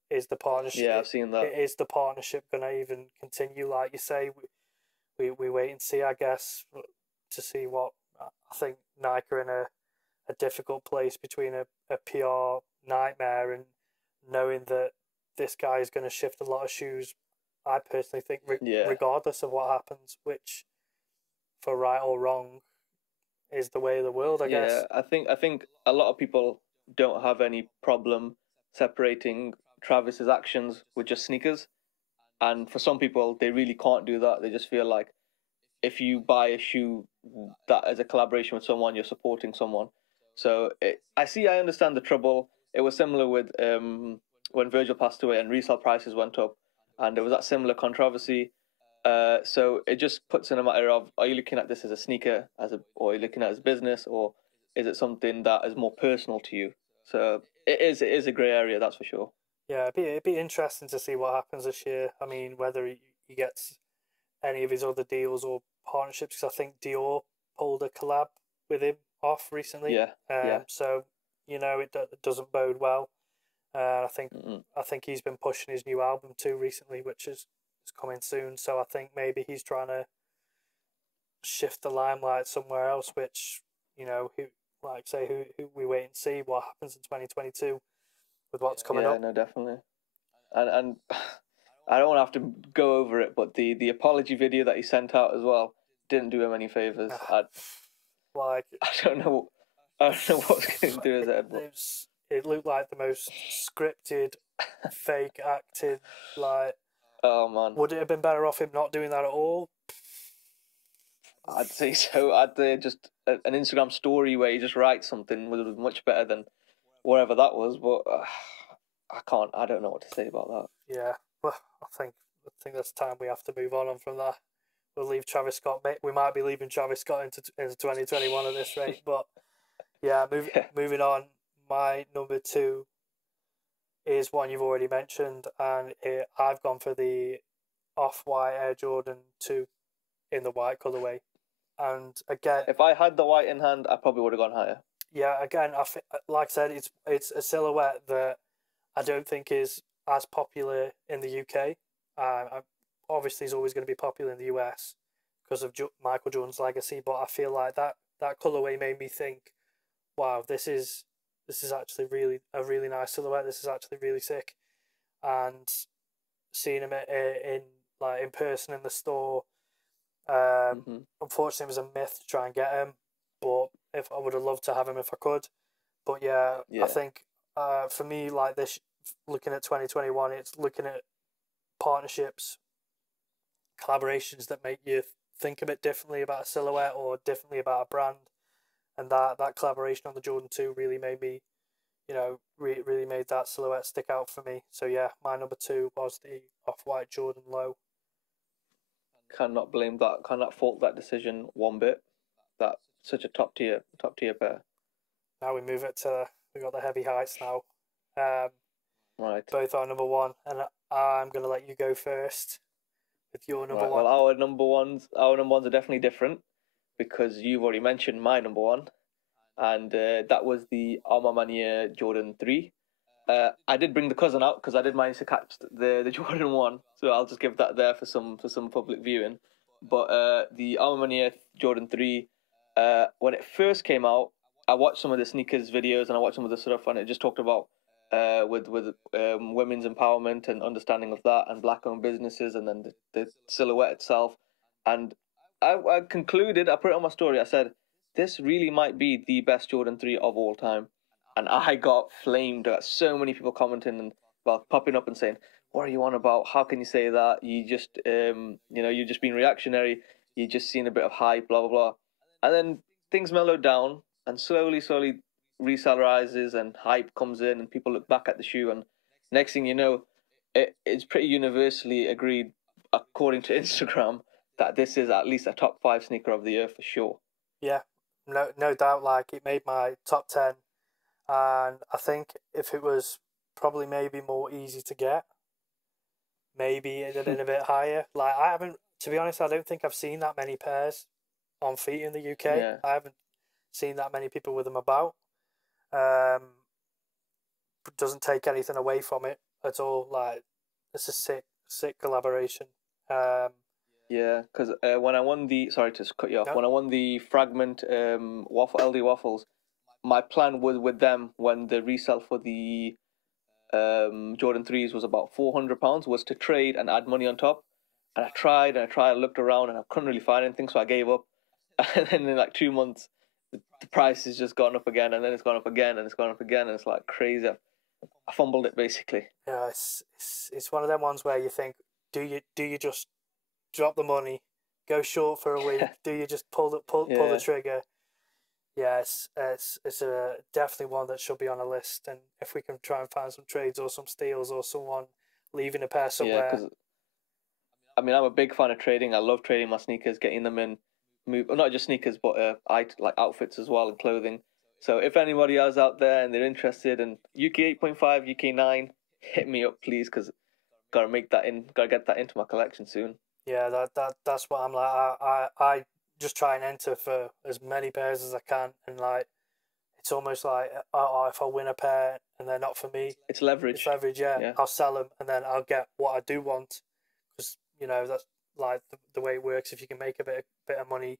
Is the partnership? Yeah, I've seen that. Is the partnership going to even continue? Like you say, we wait and see, I guess, to see what. I think Nike are in a difficult place between a PR nightmare and knowing that this guy is going to shift a lot of shoes. I personally think, regardless of what happens, which, for right or wrong, is the way of the world, I guess. Yeah, I think a lot of people don't have any problem separating Travis's actions with just sneakers, and for some people they really can't do that. They just feel like if you buy a shoe that is a collaboration with someone, you're supporting someone. So I understand the trouble. It was similar with when Virgil passed away and resale prices went up, and there was that similar controversy. So it just puts in a matter of, are you looking at this as a sneaker, or are you looking at it as business, or is it something that is more personal to you? So it is a grey area, that's for sure. Yeah, it'd be interesting to see what happens this year. I mean, whether he gets any of his other deals or partnerships, because I think Dior pulled a collab with him off recently. Yeah. So it doesn't bode well. I think he's been pushing his new album too recently, which is coming soon. So I think maybe he's trying to shift the limelight somewhere else. Which who we wait and see what happens in 2022 with what's coming up. Yeah, no, definitely. And I don't want to have to go over it, but the apology video that he sent out as well didn't do him any favors. I don't know what's going through his head. But it looked like the most scripted, fake acted. Like, oh man, would it have been better off him not doing that at all? I'd say so. Just an Instagram story where you just write something was much better than whatever that was. But I don't know what to say about that. Yeah, well, I think that's time we have to move on from that. We'll leave Travis Scott. We might be leaving Travis Scott into 2021 at this rate, but yeah, moving on. My number 2 is one you've already mentioned, and I've gone for the Off-White Air Jordan 2 in the white colorway. And again, if I had the white in hand, I probably would have gone higher. Yeah, again, like I said, it's a silhouette that I don't think is as popular in the UK. Obviously, it's always going to be popular in the US because of Michael Jordan's legacy. But I feel like that colorway made me think, wow, this is actually a really nice silhouette. This is actually really sick. And seeing him in person in the store, unfortunately, it was a myth to try and get him. But if I would have loved to have him if I could. But yeah. I think for me, like this, looking at 2021, it's looking at partnerships, collaborations that make you think a bit differently about a silhouette or differently about a brand. And that collaboration on the Jordan 2 really made me, really made that silhouette stick out for me. So yeah, my number 2 was the Off-White Jordan Low. Cannot blame that. Cannot fault that decision one bit. That's such a top tier pair. Now we move it to, we got the heavy heights now. Right. Both are number 1, and I'm going to let you go first with your number 1. Well, our number ones are definitely different because you've already mentioned my number 1, and that was the Armamania Jordan 3. I did bring the cousin out because I did manage to catch the Jordan 1, so I'll just give that there for some public viewing. But the Armamania Jordan 3, when it first came out, I watched some of the sneakers videos and I watched some of the stuff, and it just talked about with women's empowerment and understanding of that, and black-owned businesses, and then the silhouette itself. And I concluded, I put it on my story, I said, this really might be the best Jordan 3 of all time. And I got flamed. I got so many people commenting and popping up and saying, "What are you on about? How can you say that? You just, you're just being reactionary. You're just seeing a bit of hype, blah blah blah." And then things mellowed down, and slowly, resale rises and hype comes in, and people look back at the shoe, and next thing you know, it's pretty universally agreed, according to Instagram, that this is at least a top 5 sneaker of the year for sure. Yeah, no doubt. Like, it made my top 10. And I think if it was probably maybe more easy to get, maybe it'd have been a bit higher. Like, to be honest, I don't think I've seen that many pairs on feet in the UK. Yeah. I haven't seen that many people with them about. Doesn't take anything away from it at all. Like, it's a sick collaboration. Yeah, because when I won sorry to cut you off, when I won the Fragment LD Waffles, my plan was with them when the resale for the Jordan 3s was about £400 was to trade and add money on top. And I tried, I looked around, and I couldn't really find anything, so I gave up. And then in like 2 months, the price has just gone up again, and then it's gone up again, and it's gone up again, and it's like crazy. I fumbled it basically. Yeah, it's one of them ones where you think, do you just drop the money, go short for a week? Do you just pull the trigger? Yeah, it's definitely one that should be on a list, and if we can try and find some trades or some steals or someone leaving a pair somewhere. Yeah, I'm a big fan of trading. I love trading my sneakers, getting them in, not just sneakers, but like outfits as well and clothing. So if anybody else out there and they're interested in UK 8.5, UK 9, hit me up please, because gotta get that into my collection soon. Yeah, that's what I'm like. I just try and enter for as many pairs as I can, and like, it's almost like, if I win a pair and they're not for me, it's leverage. It's leverage, yeah. I'll sell them and then I'll get what I do want, because that's like the way it works. If you can make a bit of money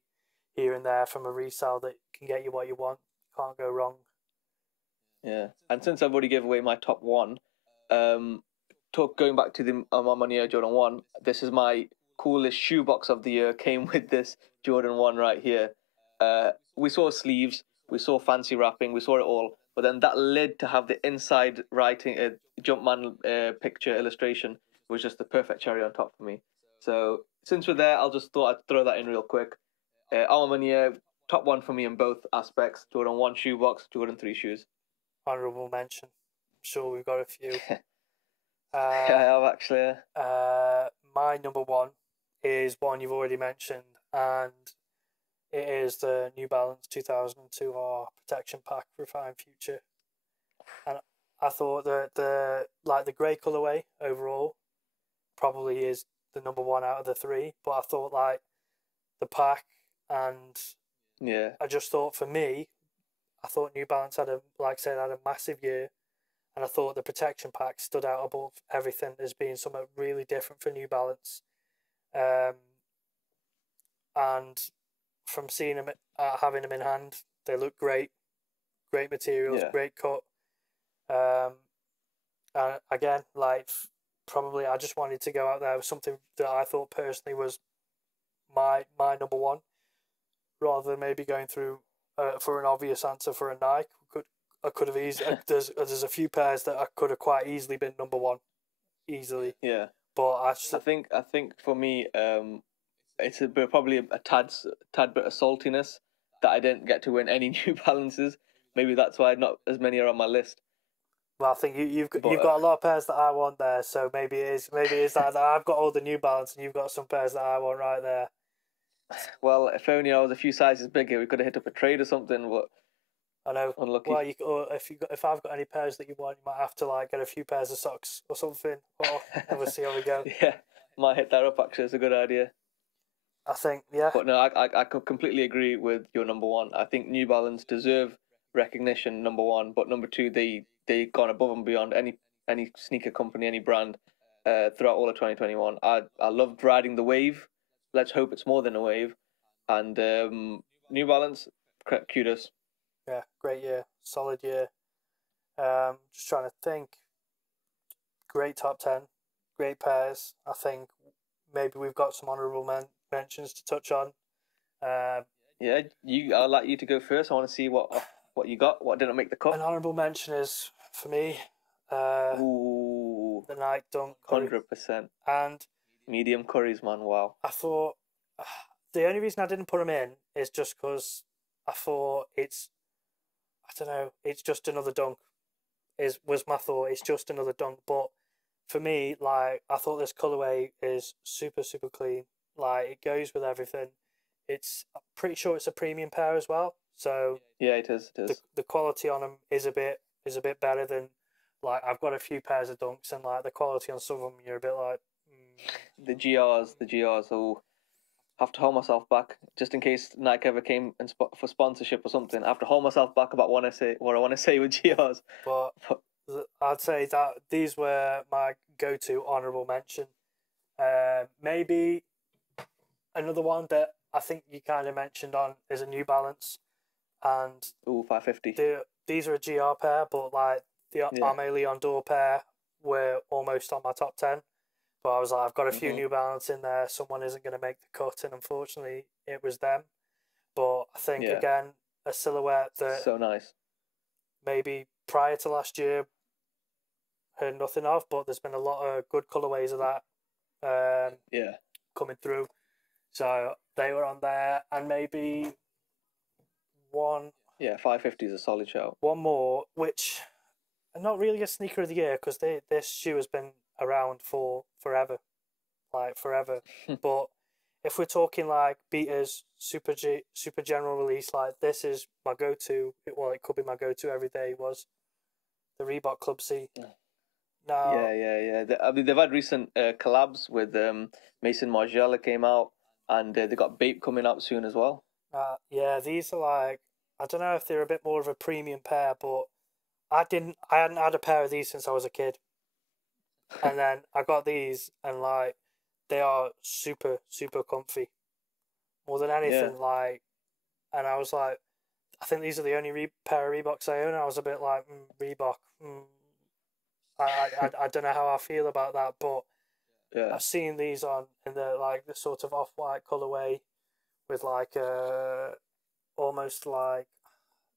here and there from a resale that can get you what you want, can't go wrong. Yeah, and since I've already given away my top 1, going back to the Armamania Jordan 1, this is my coolest shoebox of the year. Came with this Jordan 1 right here. We saw sleeves, we saw fancy wrapping, we saw it all, but then that lid to have the inside writing, Jumpman picture illustration was just the perfect cherry on top for me. So since we're there, I'll just thought I'd throw that in real quick. Armor Mania, top one for me in both aspects. Jordan 1 shoebox, Jordan 3 shoes. Honourable mention. I'm sure we've got a few. I have actually. My number one is one you've already mentioned, and it is the New Balance 2002R Protection Pack Refined Future. And I thought that the grey colourway overall probably is the number one out of the three, but I thought like the pack and I just thought for me, I thought New Balance had a massive year, and I thought the protection pack stood out above everything as being something really different for New Balance. And from seeing them, having them in hand, they look great materials, great cut. And again, like probably I just wanted to go out there with something that I thought personally was my number one, rather than maybe going through for an obvious answer for a Nike. I could have easily. There's a few pairs that I could have quite easily been number one, easily. Yeah. But I think for me, it's probably a tad bit of saltiness that I didn't get to win any New Balances. Maybe that's why not as many are on my list. Well, I think you've got a lot of pairs that I want there, so maybe it is that I've got all the New Balance and you've got some pairs that I want right there. Well, if only I was a few sizes bigger, we could have hit up a trade or something. But I know. Unlucky. Well, if I've got any pairs that you want, you might have to like get a few pairs of socks or something. And we'll see how we go. Yeah, might hit that up. Actually, it's a good idea. I think, yeah. But no, I could completely agree with your number one. I think New Balance deserve recognition, number one, but number two, they gone above and beyond any sneaker company, any brand throughout all of 2021. I loved riding the wave. Let's hope it's more than a wave. And New Balance, kudos. Yeah, great year, solid year. Just trying to think. Great top 10, great pairs. I think maybe we've got some honourable mentions to touch on. Yeah, I'd like you to go first. I want to see what you got. What didn't make the cut? An honourable mention is for me. The Nike Dunk. 100%. And medium curries, man. Wow. I thought the only reason I didn't put them in is just because I thought it's just another dunk. Was my thought. It's just another dunk. But for me, like, I thought this colourway is super, super clean. Like, it goes with everything. I'm pretty sure it's a premium pair as well. So yeah, it is. The quality on them is a bit better than, like, I've got a few pairs of Dunks and like the quality on some of them you're a bit like. The GRs. I'll have to hold myself back just in case Nike ever came and for sponsorship or something. I have to hold myself back about what I want to say with GRs. But I'd say that these were my go-to honourable mention. Maybe another one that I think you kind of mentioned on is a New Balance, and 550. These are a GR pair, but like the Armé Leon Dore pair were almost on my top 10. But I was like, I've got a few New Balance in there. Someone isn't going to make the cut, and unfortunately, it was them. But I think again, a silhouette that so nice. Maybe prior to last year, heard nothing of, but there's been a lot of good colourways of that. Coming through, so they were on there, and maybe one. Yeah, 550 is a solid shout. One more, which not really a sneaker of the year because this shoe has been around for forever. But if we're talking like beaters, super general release, like this is my go-to. Well, it could be my go-to every day. Was the Reebok Club C. Now, yeah. I mean, they've had recent collabs with Mason Margiela came out, and they got Bape coming out soon as well. These are like, I don't know if they're a bit more of a premium pair, but I hadn't had a pair of these since I was a kid. And then I got these, and like they are super, super comfy. More than anything, like, and I was like, I think these are the only pair of Reeboks I own. And I was a bit like, Reebok. I don't know how I feel about that, but I've seen these in the sort of off-white colorway with like almost like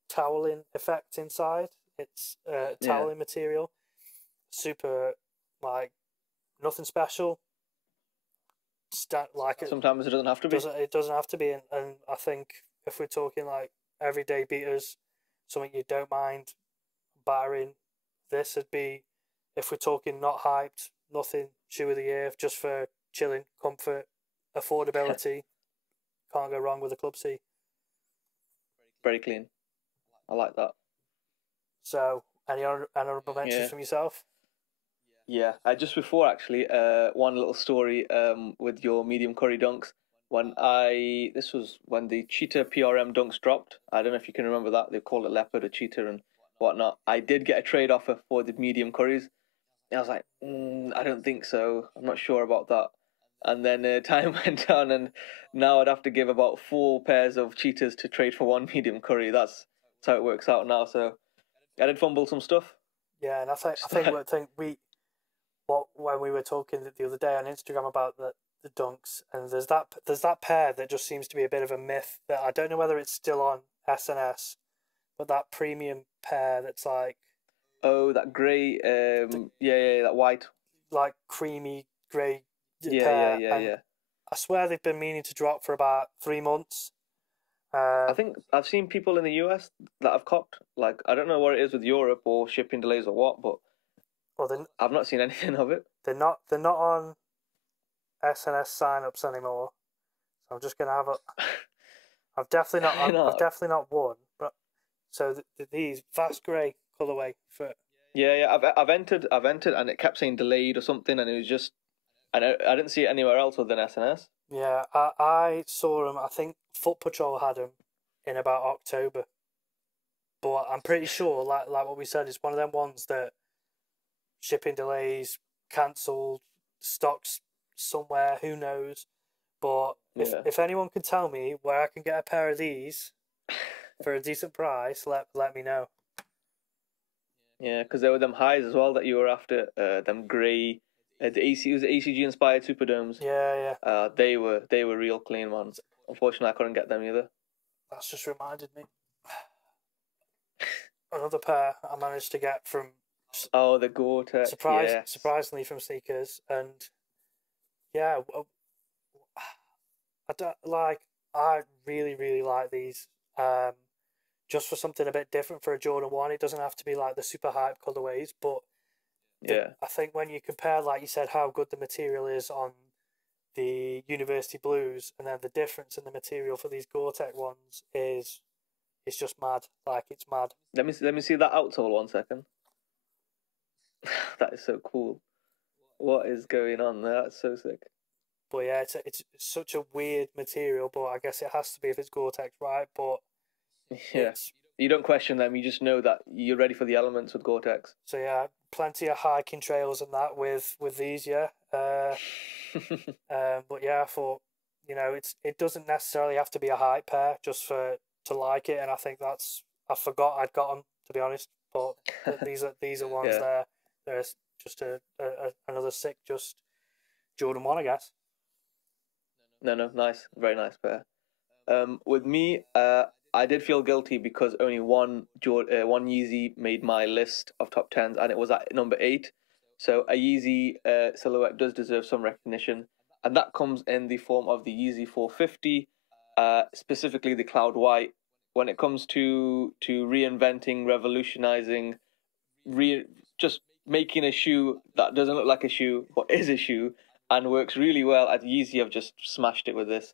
toweling effect inside. It's toweling material, super, like, nothing special. like sometimes it doesn't have to be. It doesn't have to be, and I think if we're talking like everyday beaters, something you don't mind battering, this would be, if we're talking not hyped, nothing shoe of the year, just for chilling, comfort, affordability. Can't go wrong with a Club C. Very clean. I like that. So, any honorable mentions from yourself? Yeah, just before actually, one little story with your medium curry dunks. This was when the cheetah PRM dunks dropped. I don't know if you can remember that. They called it leopard or cheetah and whatnot. I did get a trade offer for the medium curries. And I was like, I don't think so. I'm not sure about that. And then time went on, and now I'd have to give about 4 pairs of cheetahs to trade for 1 medium curry. That's how it works out now. So I did fumble some stuff. Yeah, and I think when we were talking the other day on Instagram about the dunks, and there's that pair that just seems to be a bit of a myth that I don't know whether it's still on SNS, but that premium pair that's like, oh, that grey, that white, like creamy grey pair. Yeah. I swear they've been meaning to drop for about 3 months. I think I've seen people in the US that have copped. Like, I don't know what it is with Europe or shipping delays or what, but I've not seen anything of it. They're not on SNS sign-ups anymore. So I'm just gonna have a. I've definitely not won, but so these vast grey colourway for. Yeah. I've entered, and it kept saying delayed or something, and it was just, I didn't see it anywhere else other than SNS. Yeah, I saw them. I think Foot Patrol had them in about October, but I'm pretty sure, like what we said, it's one of them ones that shipping delays, cancelled, stocks somewhere, who knows. But if anyone can tell me where I can get a pair of these for a decent price, let me know. Yeah, because there were them highs as well that you were after, them grey, the ACG inspired Superdomes. Yeah. They were real clean ones. Unfortunately, I couldn't get them either. That's just reminded me. Another pair I managed to get from. Oh, the Gore-Tex. Surprisingly from Sneakers, and yeah, I really really like these. Just for something a bit different for a Jordan 1, it doesn't have to be like the super hype colorways, but I think when you compare, like you said, how good the material is on the University Blues, and then the difference in the material for these Gore-Tex ones is, it's just mad. Like, it's mad. Let me see that outsole 1 second. That is so cool. What is going on there? That's so sick. But yeah, it's such a weird material, but I guess it has to be if it's Gore-Tex, right? But yeah, you don't question them. You just know that you're ready for the elements with Gore-Tex. So yeah, plenty of hiking trails and that with these, yeah. But yeah, I thought, it doesn't necessarily have to be a hype pair just to like it, and I think I forgot I'd got them, to be honest. But these are ones there. There's just another sick just Jordan 1, I guess. No, nice, very nice pair. With me, I did feel guilty because only one Yeezy made my list of top 10s, and it was at number 8. So a Yeezy silhouette does deserve some recognition, and that comes in the form of the Yeezy 450, specifically the Cloud White. When it comes to reinventing, revolutionizing, just making a shoe that doesn't look like a shoe but is a shoe and works really well, at Yeezy have just smashed it with this.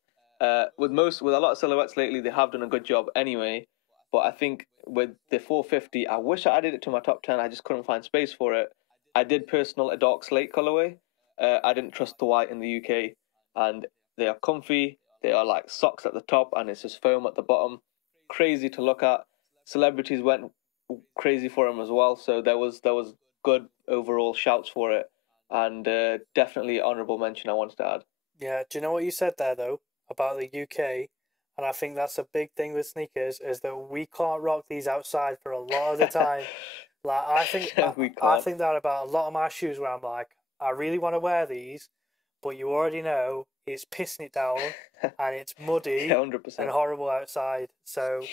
With a lot of silhouettes lately, they have done a good job anyway. But I think with the 450, I wish I added it to my top 10. I just couldn't find space for it. I did personal a dark slate colorway. I didn't trust the white in the UK, and they are comfy. They are like socks at the top, and it's just foam at the bottom. Crazy to look at. Celebrities went crazy for them as well. So there was good overall shouts for it, and definitely honourable mention I wanted to add. Yeah, do you know what you said there though about the UK? And I think that's a big thing with sneakers, is that we can't rock these outside for a lot of the time. Like, I think that about a lot of my shoes, where I'm like, I really want to wear these, but you already know it's pissing it down and it's muddy 100%. and horrible outside. So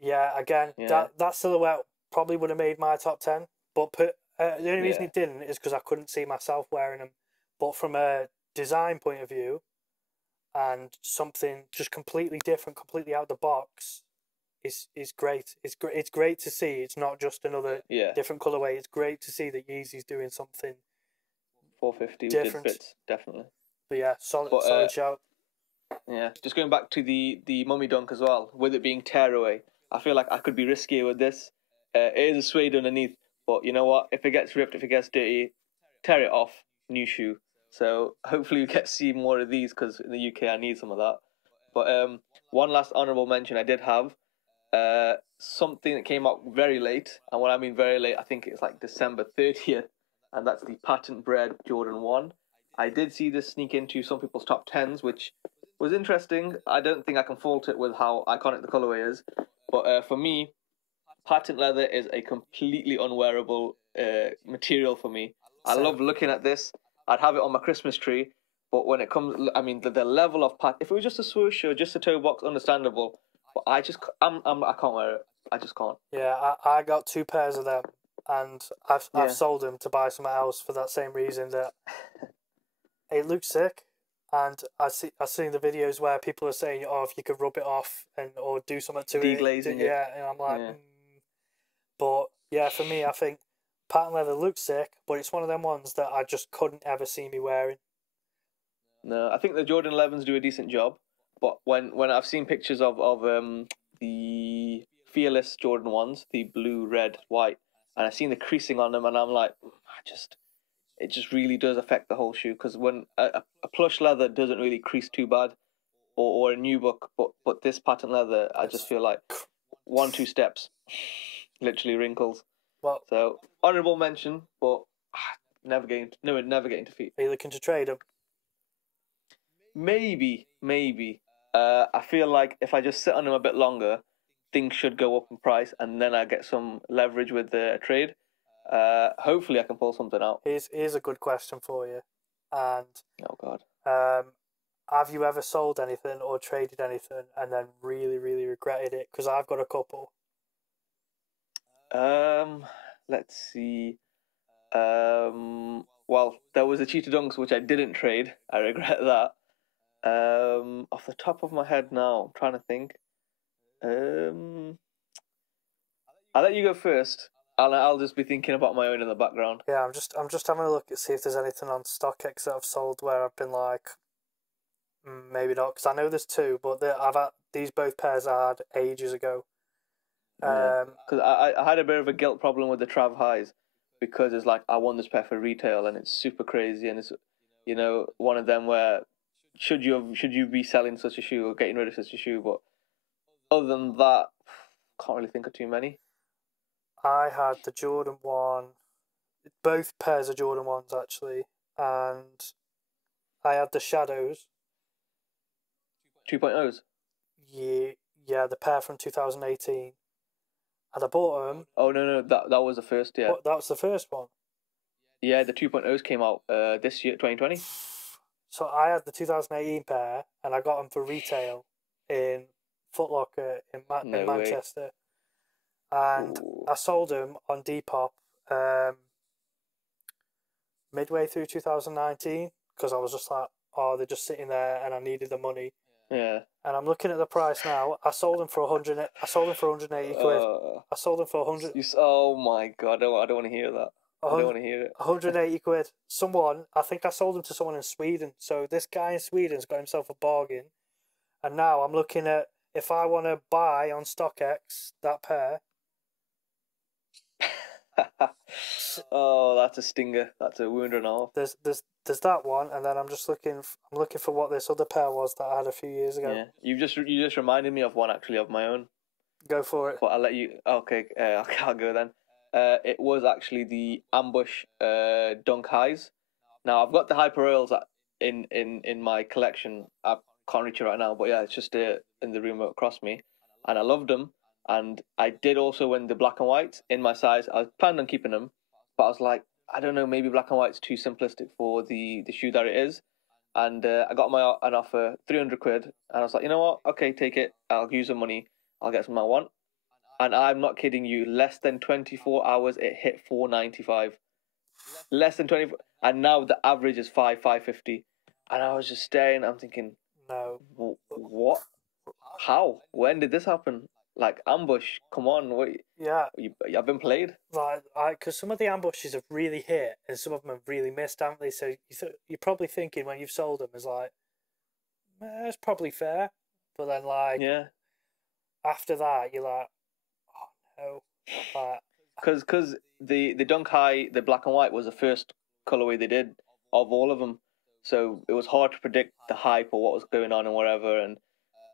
yeah, again, that silhouette probably would have made my top 10, but the only reason it didn't is because I couldn't see myself wearing them. But from a design point of view, and something just completely different, completely out of the box, is great. It's great to see. It's not just another different colorway. It's great to see that Yeezy's doing something 450 different. Did fits, definitely. But yeah, solid shout. Yeah, just going back to the mummy dunk as well, with it being tearaway, I feel like I could be riskier with this. It is a suede underneath, but you know what? If it gets ripped, if it gets dirty, tear it off, new shoe. So hopefully we get to see more of these, because in the UK I need some of that. But one last honourable mention I did have, something that came out very late, and when I mean very late, I think it's like December 30th, and that's the patent Bred Jordan 1. I did see this sneak into some people's top 10s, which was interesting. I don't think I can fault it with how iconic the colorway is, but for me, patent leather is a completely unwearable material for me. I love looking at this. I'd have it on my Christmas tree, but when it comes, I mean, the level of patent. If it was just a swoosh or just a toe box, understandable. But I can't wear it. I just can't. Yeah, I got 2 pairs of them, and I've sold them to buy something else for that same reason. That it looks sick, and I've seen the videos where people are saying, "Oh, if you could rub it off or do something to deglazing it." Yeah, and I'm like, But yeah, for me, I think patent leather looks sick, but it's one of them ones that I just couldn't ever see me wearing. No, I think the Jordan 11s do a decent job, but when I've seen pictures of the Fearless Jordan 1s, the blue, red, white, and I've seen the creasing on them, and I'm like, it just really does affect the whole shoe, because when a plush leather doesn't really crease too bad, or a nubuck, but this patent leather, I just feel like 1-2 steps, literally wrinkles. Well, so honourable mention, but never getting to feet. Are you looking to trade them? Maybe. I feel like if I just sit on them a bit longer, things should go up in price, and then I get some leverage with the trade. Hopefully I can pull something out. Here's a good question for you. And oh God. Have you ever sold anything or traded anything and then really, really regretted it? Because I've got a couple. Let's see. Well, there was a Cheetah Dunks which I didn't trade. I regret that. Off the top of my head now, I'm trying to think. I'll let you go first. I'll just be thinking about my own in the background. Yeah, I'm just having a look to see if there's anything on StockX that I've sold where I've been like, maybe not, because I know there's 2, but these both pairs I had ages ago. Because I had a bit of a guilt problem with the Trav Highs, because it's like I won this pair for retail and it's super crazy, and it's, you know, one of them where should you be selling such a shoe or getting rid of such a shoe? But other than that, can't really think of too many. I had the Jordan 1, both pairs of Jordan 1s actually, and I had the Shadows. 2.0s? Yeah, the pair from 2018. And I bought them. Oh, no, that was the first, yeah. That was the first one? Yeah, the 2.0s came out this year, 2020. So I had the 2018 pair, and I got them for retail in Foot Locker in Manchester. And I sold them on Depop midway through 2019, because I was just like, oh, they're just sitting there, and I needed the money. Yeah. And I'm looking at the price now. I sold them for 100. I sold them for 180 quid. I sold them for 100. Oh my God! I don't want to hear that. I don't want to hear it. 180 quid. I think I sold them to someone in Sweden. So this guy in Sweden's got himself a bargain. And now I'm looking at if I want to buy on StockX that pair. Oh, that's a stinger. That's a wound and a half. There's that one, and then I'm looking for what this other pair was that I had a few years ago. Yeah, you just reminded me of one actually of my own. Go for it. But I'll let you. Okay, I'll go then. It was actually the Ambush Dunk Highs. Now I've got the Hyper Royals in my collection. I can't reach it right now, but yeah, it's just in the room across me, and I loved them. And I did also win the black and whites in my size. I planned on keeping them, but I was like, I don't know, maybe black and white's too simplistic for the shoe that it is. And I got an offer, 300 quid, and I was like, you know what? Okay, take it. I'll use the money. I'll get something I want. And I'm not kidding you. Less than 24 hours, it hit 495. Less than 24, and now the average is 550. and I was just staring. I'm thinking, no, what? How? When did this happen? Like ambush? Come on, what? Yeah, I've been played. Like, because some of the ambushes have really hit, and some of them have really missed, haven't they? So you're probably thinking when you've sold them is like, it's probably fair, but then like, yeah, after that you're like, oh no, like, because the Dunk High, the black and white was the first colorway they did of all of them, so it was hard to predict the hype or what was going on and whatever. And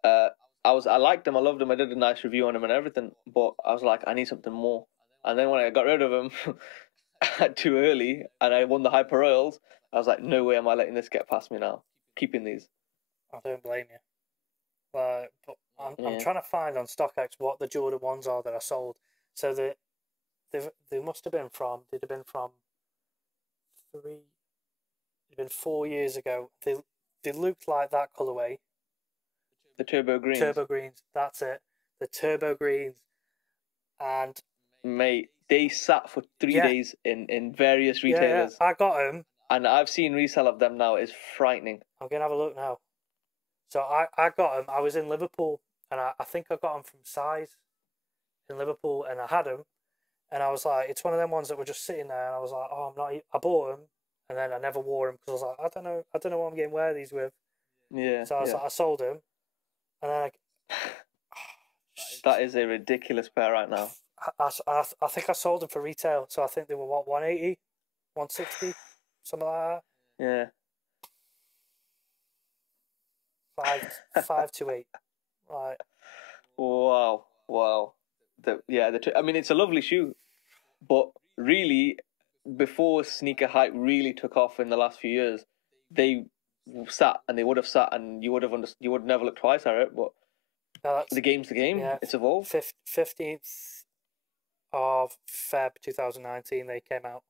I liked them, I loved them, I did a nice review on them and everything, but I was like, I need something more. And then when I got rid of them too early and I won the Hyper Royals, I was like, no way am I letting this get past me now. Keeping these. I don't blame you. But I'm trying to find on StockX what the Jordan 1s are that I sold. So they must have been from, they'd have been from 4 years ago. They looked like that colourway. The Turbo Greens. Turbo Greens, that's it. The Turbo Greens. And mate, they sat for 3 days in various retailers. Yeah, I got them. And I've seen resale of them now. It's frightening. I'm going to have a look now. So I got them. I was in Liverpool, and I think I got them from Size in Liverpool, and I had them. And I was like, it's one of them ones that were just sitting there, and I was like, oh, I bought them, and then I never wore them because I was like, I don't know what I'm getting wear these with. Yeah. So I was like, I sold them, and then that is a ridiculous pair right now. I think I sold them for retail, so I think they were what, 180, 160, something like that. Yeah. 528. Right. Wow. I mean, it's a lovely shoe, but really, before sneaker hype really took off in the last few years, they sat and they would have sat, and you would never look twice at it. But the game's the game. Yeah, it's evolved. 15th of Feb 2019 they came out.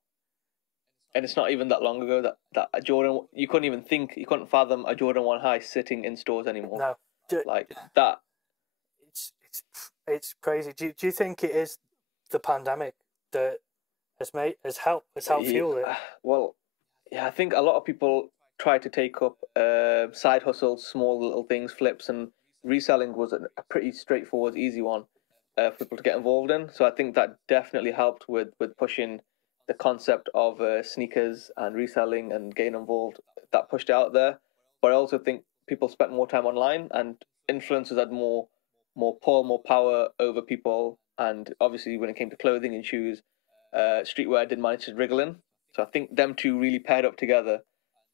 And it's not even that long ago that a Jordan, you couldn't fathom a Jordan 1 high sitting in stores anymore. No. Like that. It's crazy. Do you think it is the pandemic that has helped fuel it? Well, yeah, I think a lot of people try to take up side hustles, small little things, flips, and reselling was a pretty straightforward, easy one for people to get involved in. So I think that definitely helped with pushing the concept of sneakers and reselling and getting involved. That pushed it out there. But I also think people spent more time online, and influencers had more pull, more power over people. And obviously when it came to clothing and shoes, streetwear did manage to wriggle in. So I think them two really paired up together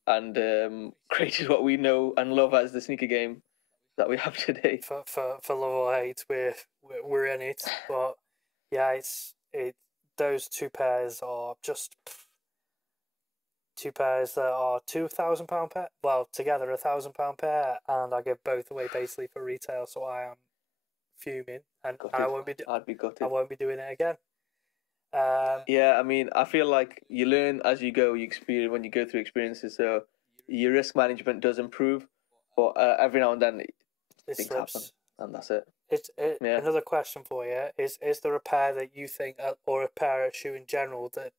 and created what we know and love as the sneaker game that we have today. For love or hate, we're in it. But yeah, those two pairs are just two pairs that are £2,000 pair. Well, together £1,000 pair, and I give both away basically for retail. So I am fuming, and I won't be. I'd be gutted. I won't be doing it again. Yeah, I mean, I feel like you learn as you go. You experience when you go through experiences, so your risk management does improve. But every now and then, things happen, and that's it. Another question for you is there a pair that you think, or a pair of shoe in general, that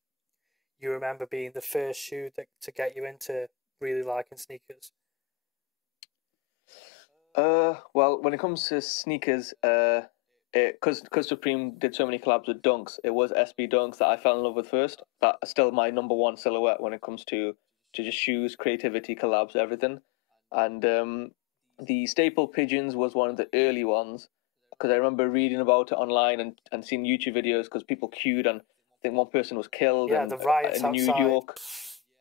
you remember being the first shoe to get you into really liking sneakers? Well, when it comes to sneakers, because Supreme did so many collabs with Dunks, it was SB Dunks that I fell in love with first. That's still my number one silhouette when it comes to just shoes, creativity, collabs, everything. And the staple Pigeons was one of the early ones, because I remember reading about it online and seeing YouTube videos because people queued, and I think one person was killed. Yeah, the riots in New York.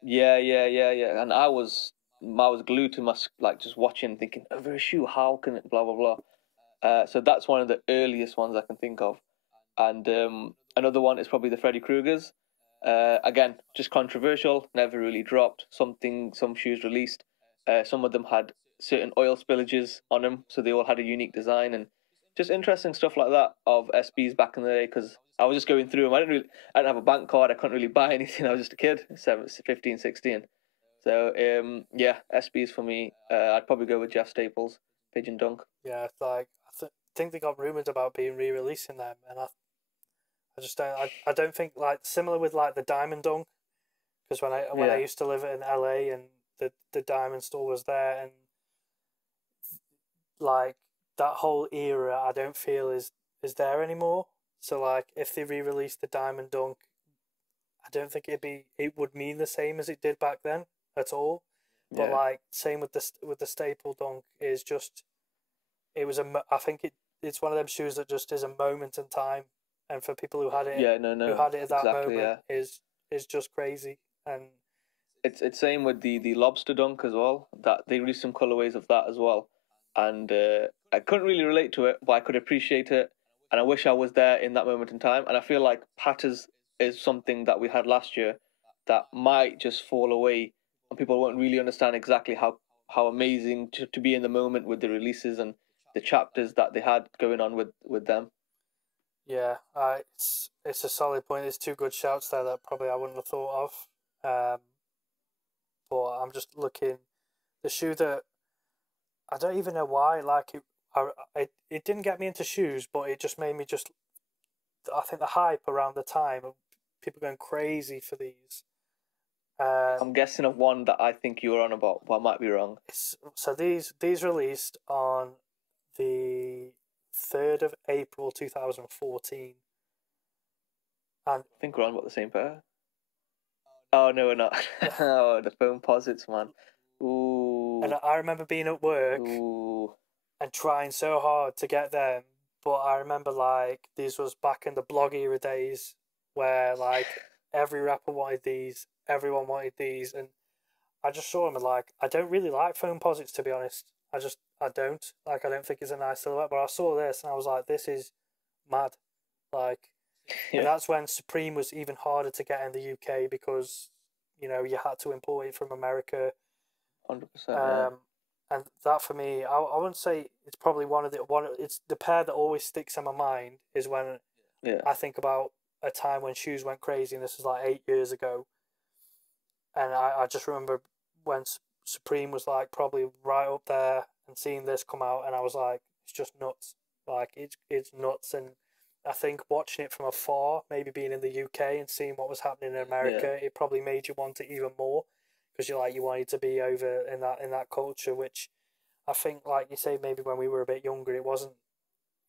Yeah. And I was glued to my, like, just watching, thinking, over a shoe, how can it, blah, blah, blah. So that's one of the earliest ones I can think of. And another one is probably the Freddy Kruegers. Again, just controversial, never really dropped. Some shoes released. Some of them had certain oil spillages on them, so they all had a unique design, and just interesting stuff like that of SBs back in the day, because I was just going through them. I didn't have a bank card. I couldn't really buy anything. I was just a kid, 15, 16. So yeah, SBs for me. I'd probably go with Jeff Staples, Pigeon Dunk. Yeah, it's like I think they got rumours about being re-releasing them, and I just don't. I don't think, like, similar with like the Diamond Dunk, because when I used to live in LA and the diamond store was there, and like that whole era, I don't feel is there anymore. So like, if they re-released the Diamond Dunk, I don't think it would mean the same as it did back then at all. But like, same with the Staple Dunk is just, I think it's one of them shoes that just is a moment in time, and for people who had it, who had it at that moment is just crazy. And it's same with the Lobster Dunk as well. That they released some colorways of that as well, and I couldn't really relate to it, but I could appreciate it, and I wish I was there in that moment in time. And I feel like Patters is something that we had last year that might just fall away, and people won't really understand exactly how amazing to be in the moment with the releases and the chapters that they had going on with them. Yeah, it's a solid point. There's two good shouts there that probably I wouldn't have thought of. But I'm just looking, the shoe that I don't even know why. Like it didn't get me into shoes, but it just made me just. I think the hype around the time of people going crazy for these. I'm guessing of one that I think you were on about, but I might be wrong. So these released on the 3rd of April 2014. And I think we're on about the same pair. Oh no, we're not. Oh, the foam posits, man. Ooh. And I remember being at work and trying so hard to get them, but I remember like these was back in the blog era days where like every rapper wanted these, everyone wanted these, and I just saw them and like I don't really like foam posits, to be honest. I don't think it's a nice silhouette, but I saw this and I was like, this is mad. Like, and that's when Supreme was even harder to get in the UK because, you know, you had to import it from America. 100%. And that for me, I wouldn't say it's probably it's the pair that always sticks in my mind is when I think about a time when shoes went crazy, and this was like 8 years ago. And I just remember when Supreme was like probably right up there, and seeing this come out, and I was like, it's just nuts. Like it's nuts. And I think watching it from afar, maybe being in the UK and seeing what was happening in America, it probably made you want it even more, because you wanted to be over in that culture, which I think, like you say, maybe when we were a bit younger, it wasn't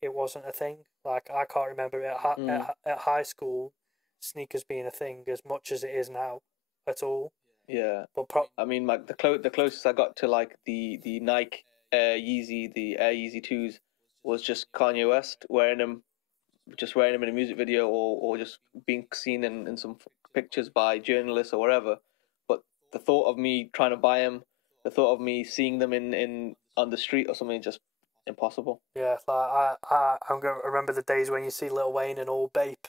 a thing. Like I can't remember at high school sneakers being a thing as much as it is now at all. Yeah, but I mean, like the closest I got to like the Nike Air Yeezy, the Air Yeezy 2s, was just Kanye West wearing them in a music video, or just being seen in some pictures by journalists or whatever. But the thought of me trying to buy them, the thought of me seeing them in on the street or something, just impossible. Yeah, like I'm going to remember the days when you see Lil Wayne and all Bape,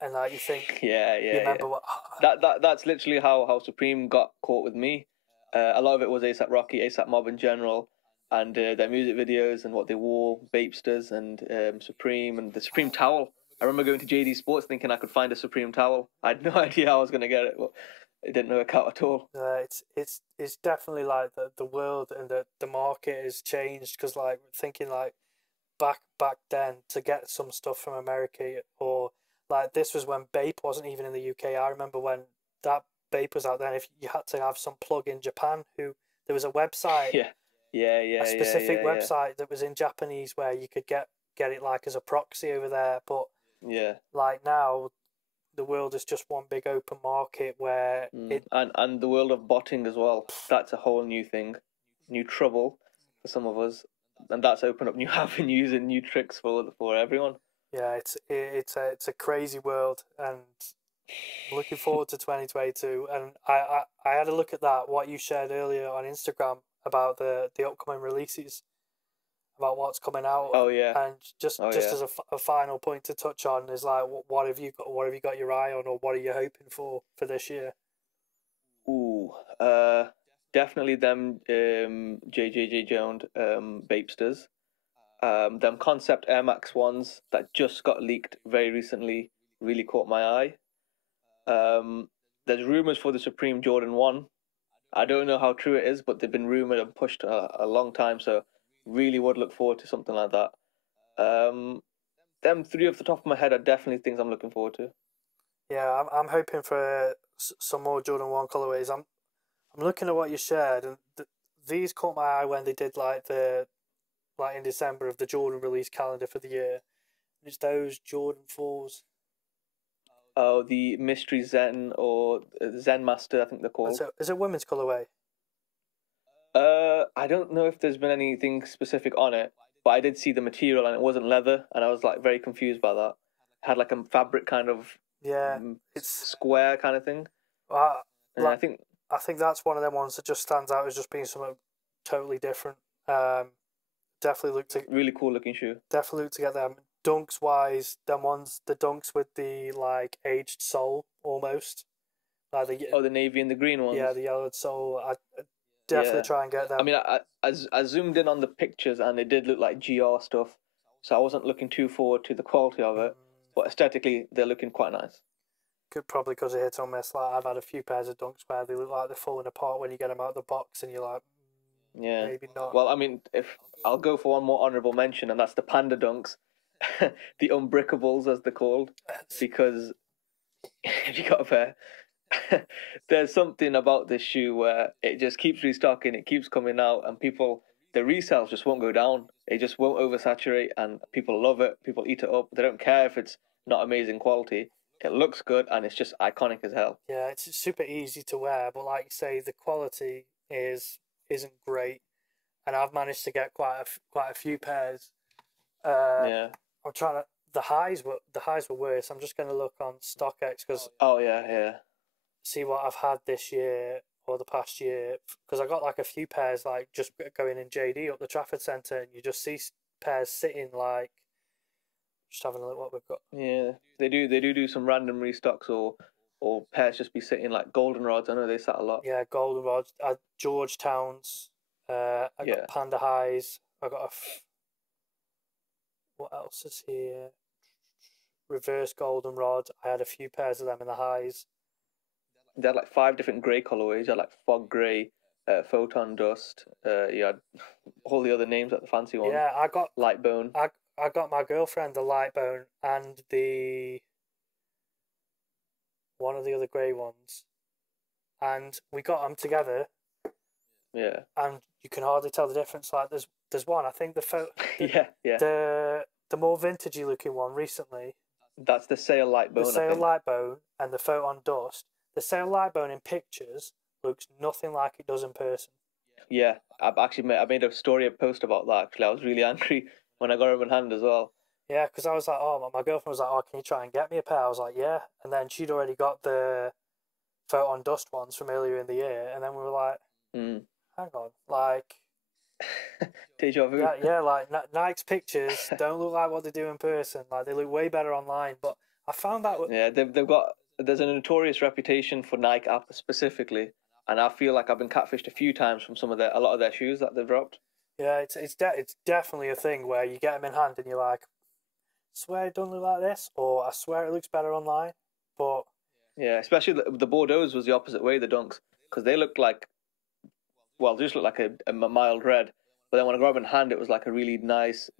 and like you think, you remember what that's literally how Supreme got caught with me. A lot of it was ASAP Rocky, ASAP Mob in general, and their music videos and what they wore, Bapesters and Supreme and the Supreme towel. I remember going to JD Sports thinking I could find a Supreme towel. I had no idea how I was going to get it, but it didn't work out at all. It's definitely like the world and the market has changed, because like thinking like back then to get some stuff from America, or like this was when Bape wasn't even in the UK. I remember when that Bape was out there, and if you had to have some plug in Japan, there was a website, a specific website that was in Japanese where you could get it like as a proxy over there. But like now, the world is just one big open market where and the world of botting as well. That's a whole new thing, new trouble for some of us, and that's opened up new avenues and new tricks for everyone. Yeah, it's a crazy world, and I'm looking forward to 2022. And I had a look at what you shared earlier on Instagram about the upcoming releases, about what's coming out. Oh yeah. And just as a final point to touch on is like, what have you got your eye on, or what are you hoping for this year? Ooh, definitely them JJJ Jones Bapesters. Them concept Air Max ones that just got leaked very recently really caught my eye. There's rumors for the Supreme Jordan 1. I don't know how true it is, but they've been rumored and pushed a long time, so really would look forward to something like that. Them three off the top of my head are definitely things I'm looking forward to. Yeah, I'm hoping for some more Jordan 1 colorways. I'm looking at what you shared, and these caught my eye when they did like in December of the Jordan release calendar for the year. It's those Jordan 4s. Oh, the Mystery Zen or Zen Master, I think they're called. Is it women's colorway? I don't know if there's been anything specific on it, but I did see the material and it wasn't leather, and I was like very confused by that. It had like a fabric kind of it's square kind of thing. And I think that's one of them ones that just stands out as just being something totally different. Definitely look to really cool looking shoe. Definitely look to get them. Dunks wise, them ones, the Dunks with the like aged sole almost. Like the navy and the green ones. Yeah, the yellowed sole. I definitely try and get them. I mean, I zoomed in on the pictures and it did look like GR stuff, so I wasn't looking too forward to the quality of it. But aesthetically, they're looking quite nice. Probably because it hits on miss. Like I've had a few pairs of Dunks where they look like they're falling apart when you get them out of the box, and you're like, maybe not. Well, I mean, if I'll go for one more honourable mention, and that's the Panda Dunks, the unbrickables as they're called, because if you got a pair, there's something about this shoe where it just keeps restocking, it keeps coming out, and the resales just won't go down. It just won't oversaturate, and people love it. People eat it up. They don't care if it's not amazing quality. It looks good, and it's just iconic as hell. Yeah, it's super easy to wear, but like you say, the quality isn't great, and I've managed to get quite a few pairs. I'm trying to. The highs were worse. I'm just going to look on StockX because see what I've had this year or the past year, because I got like a few pairs like just going in JD up the Trafford Centre, and you just see pairs sitting like. Just having a look what we've got. Yeah, they do some random restocks or pairs just be sitting like goldenrods. I know they sat a lot. Yeah, goldenrods. Georgetowns. I got Panda Highs. I got what else is here? Reverse goldenrod. I had a few pairs of them in the highs. They had like 5 different grey colorways. You had like fog grey, photon dust. You had all the other names, like the fancy ones. Yeah, I got light bone. I got my girlfriend the light bone and one of the other grey ones, and we got them together. Yeah. And you can hardly tell the difference. Like there's one. I think the more vintagey looking one recently. That's the Sail light bone. The Sail light bone and the photon dust. The Sail light bone in pictures looks nothing like it does in person. Yeah, I made a post about that. Actually, I was really angry when I got them in hand as well. Yeah, because I was like, my girlfriend was like, can you try and get me a pair? I was like, yeah. And then she'd already got the photon dust ones from earlier in the year. And then we were like, hang on, like... Deja vu. Yeah, like Nike's pictures don't look like what they do in person. Like they look way better online. But I found that... Yeah, there's a notorious reputation for Nike specifically. And I feel like I've been catfished a few times from a lot of their shoes that they've dropped. Yeah, it's definitely a thing where you get them in hand and you're like, I swear it don't look like this, or I swear it looks better online. But yeah, especially the Bordeaux's was the opposite way, the Dunks, because they looked like, well, they just looked like a mild red. But then when I got them in hand, it was like a really nice,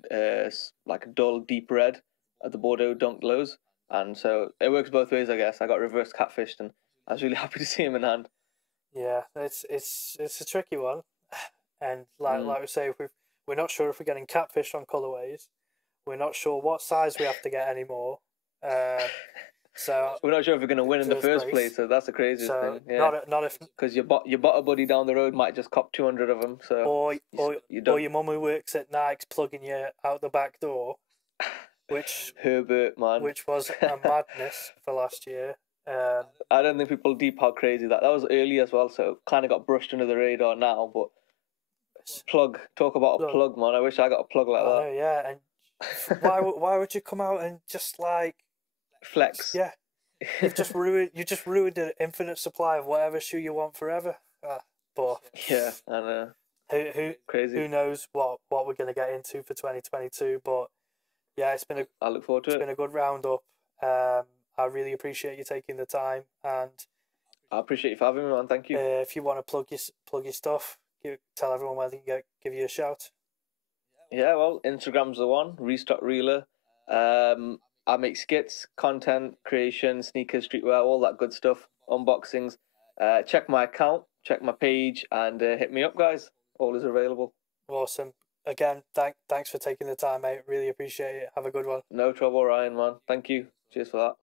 like a dull, deep red at the Bordeaux Dunk lows. And so it works both ways, I guess. I got reverse catfished, and I was really happy to see him in hand. Yeah, it's a tricky one. And like we say, we're not sure if we're getting catfished on colourways. We're not sure what size we have to get anymore. So we're not sure if we're going to win in the first place. So that's the craziest thing. Yeah. Not if because your butter buddy down the road might just cop 200 of them. So or your mum who works at Nike's plugging you out the back door, which Herbert, man, which was a madness for last year. I don't think people deep how crazy that was early as well. So it kind of got brushed under the radar now, but. Talk about a plug, man. I wish I got a plug like that. Yeah, and why would you come out and just like flex? Yeah, you just ruined an infinite supply of whatever shoe you want forever. But yeah, I know. Who knows what we're gonna get into for 2022? But yeah, I look forward to it. It's been a good roundup. I really appreciate you taking the time, and I appreciate you for having me, man. Thank you. If you want to plug your stuff. Tell everyone where they can give you a shout. Yeah, well, Instagram's the one, Restock Reeler. I make skits, content creation, sneakers, streetwear, all that good stuff, unboxings. Check my account, check my page and hit me up, guys. All is available. Awesome. Again, thanks for taking the time, mate. Really appreciate it. Have a good one. No trouble, Ryan, man. Thank you. Cheers for that.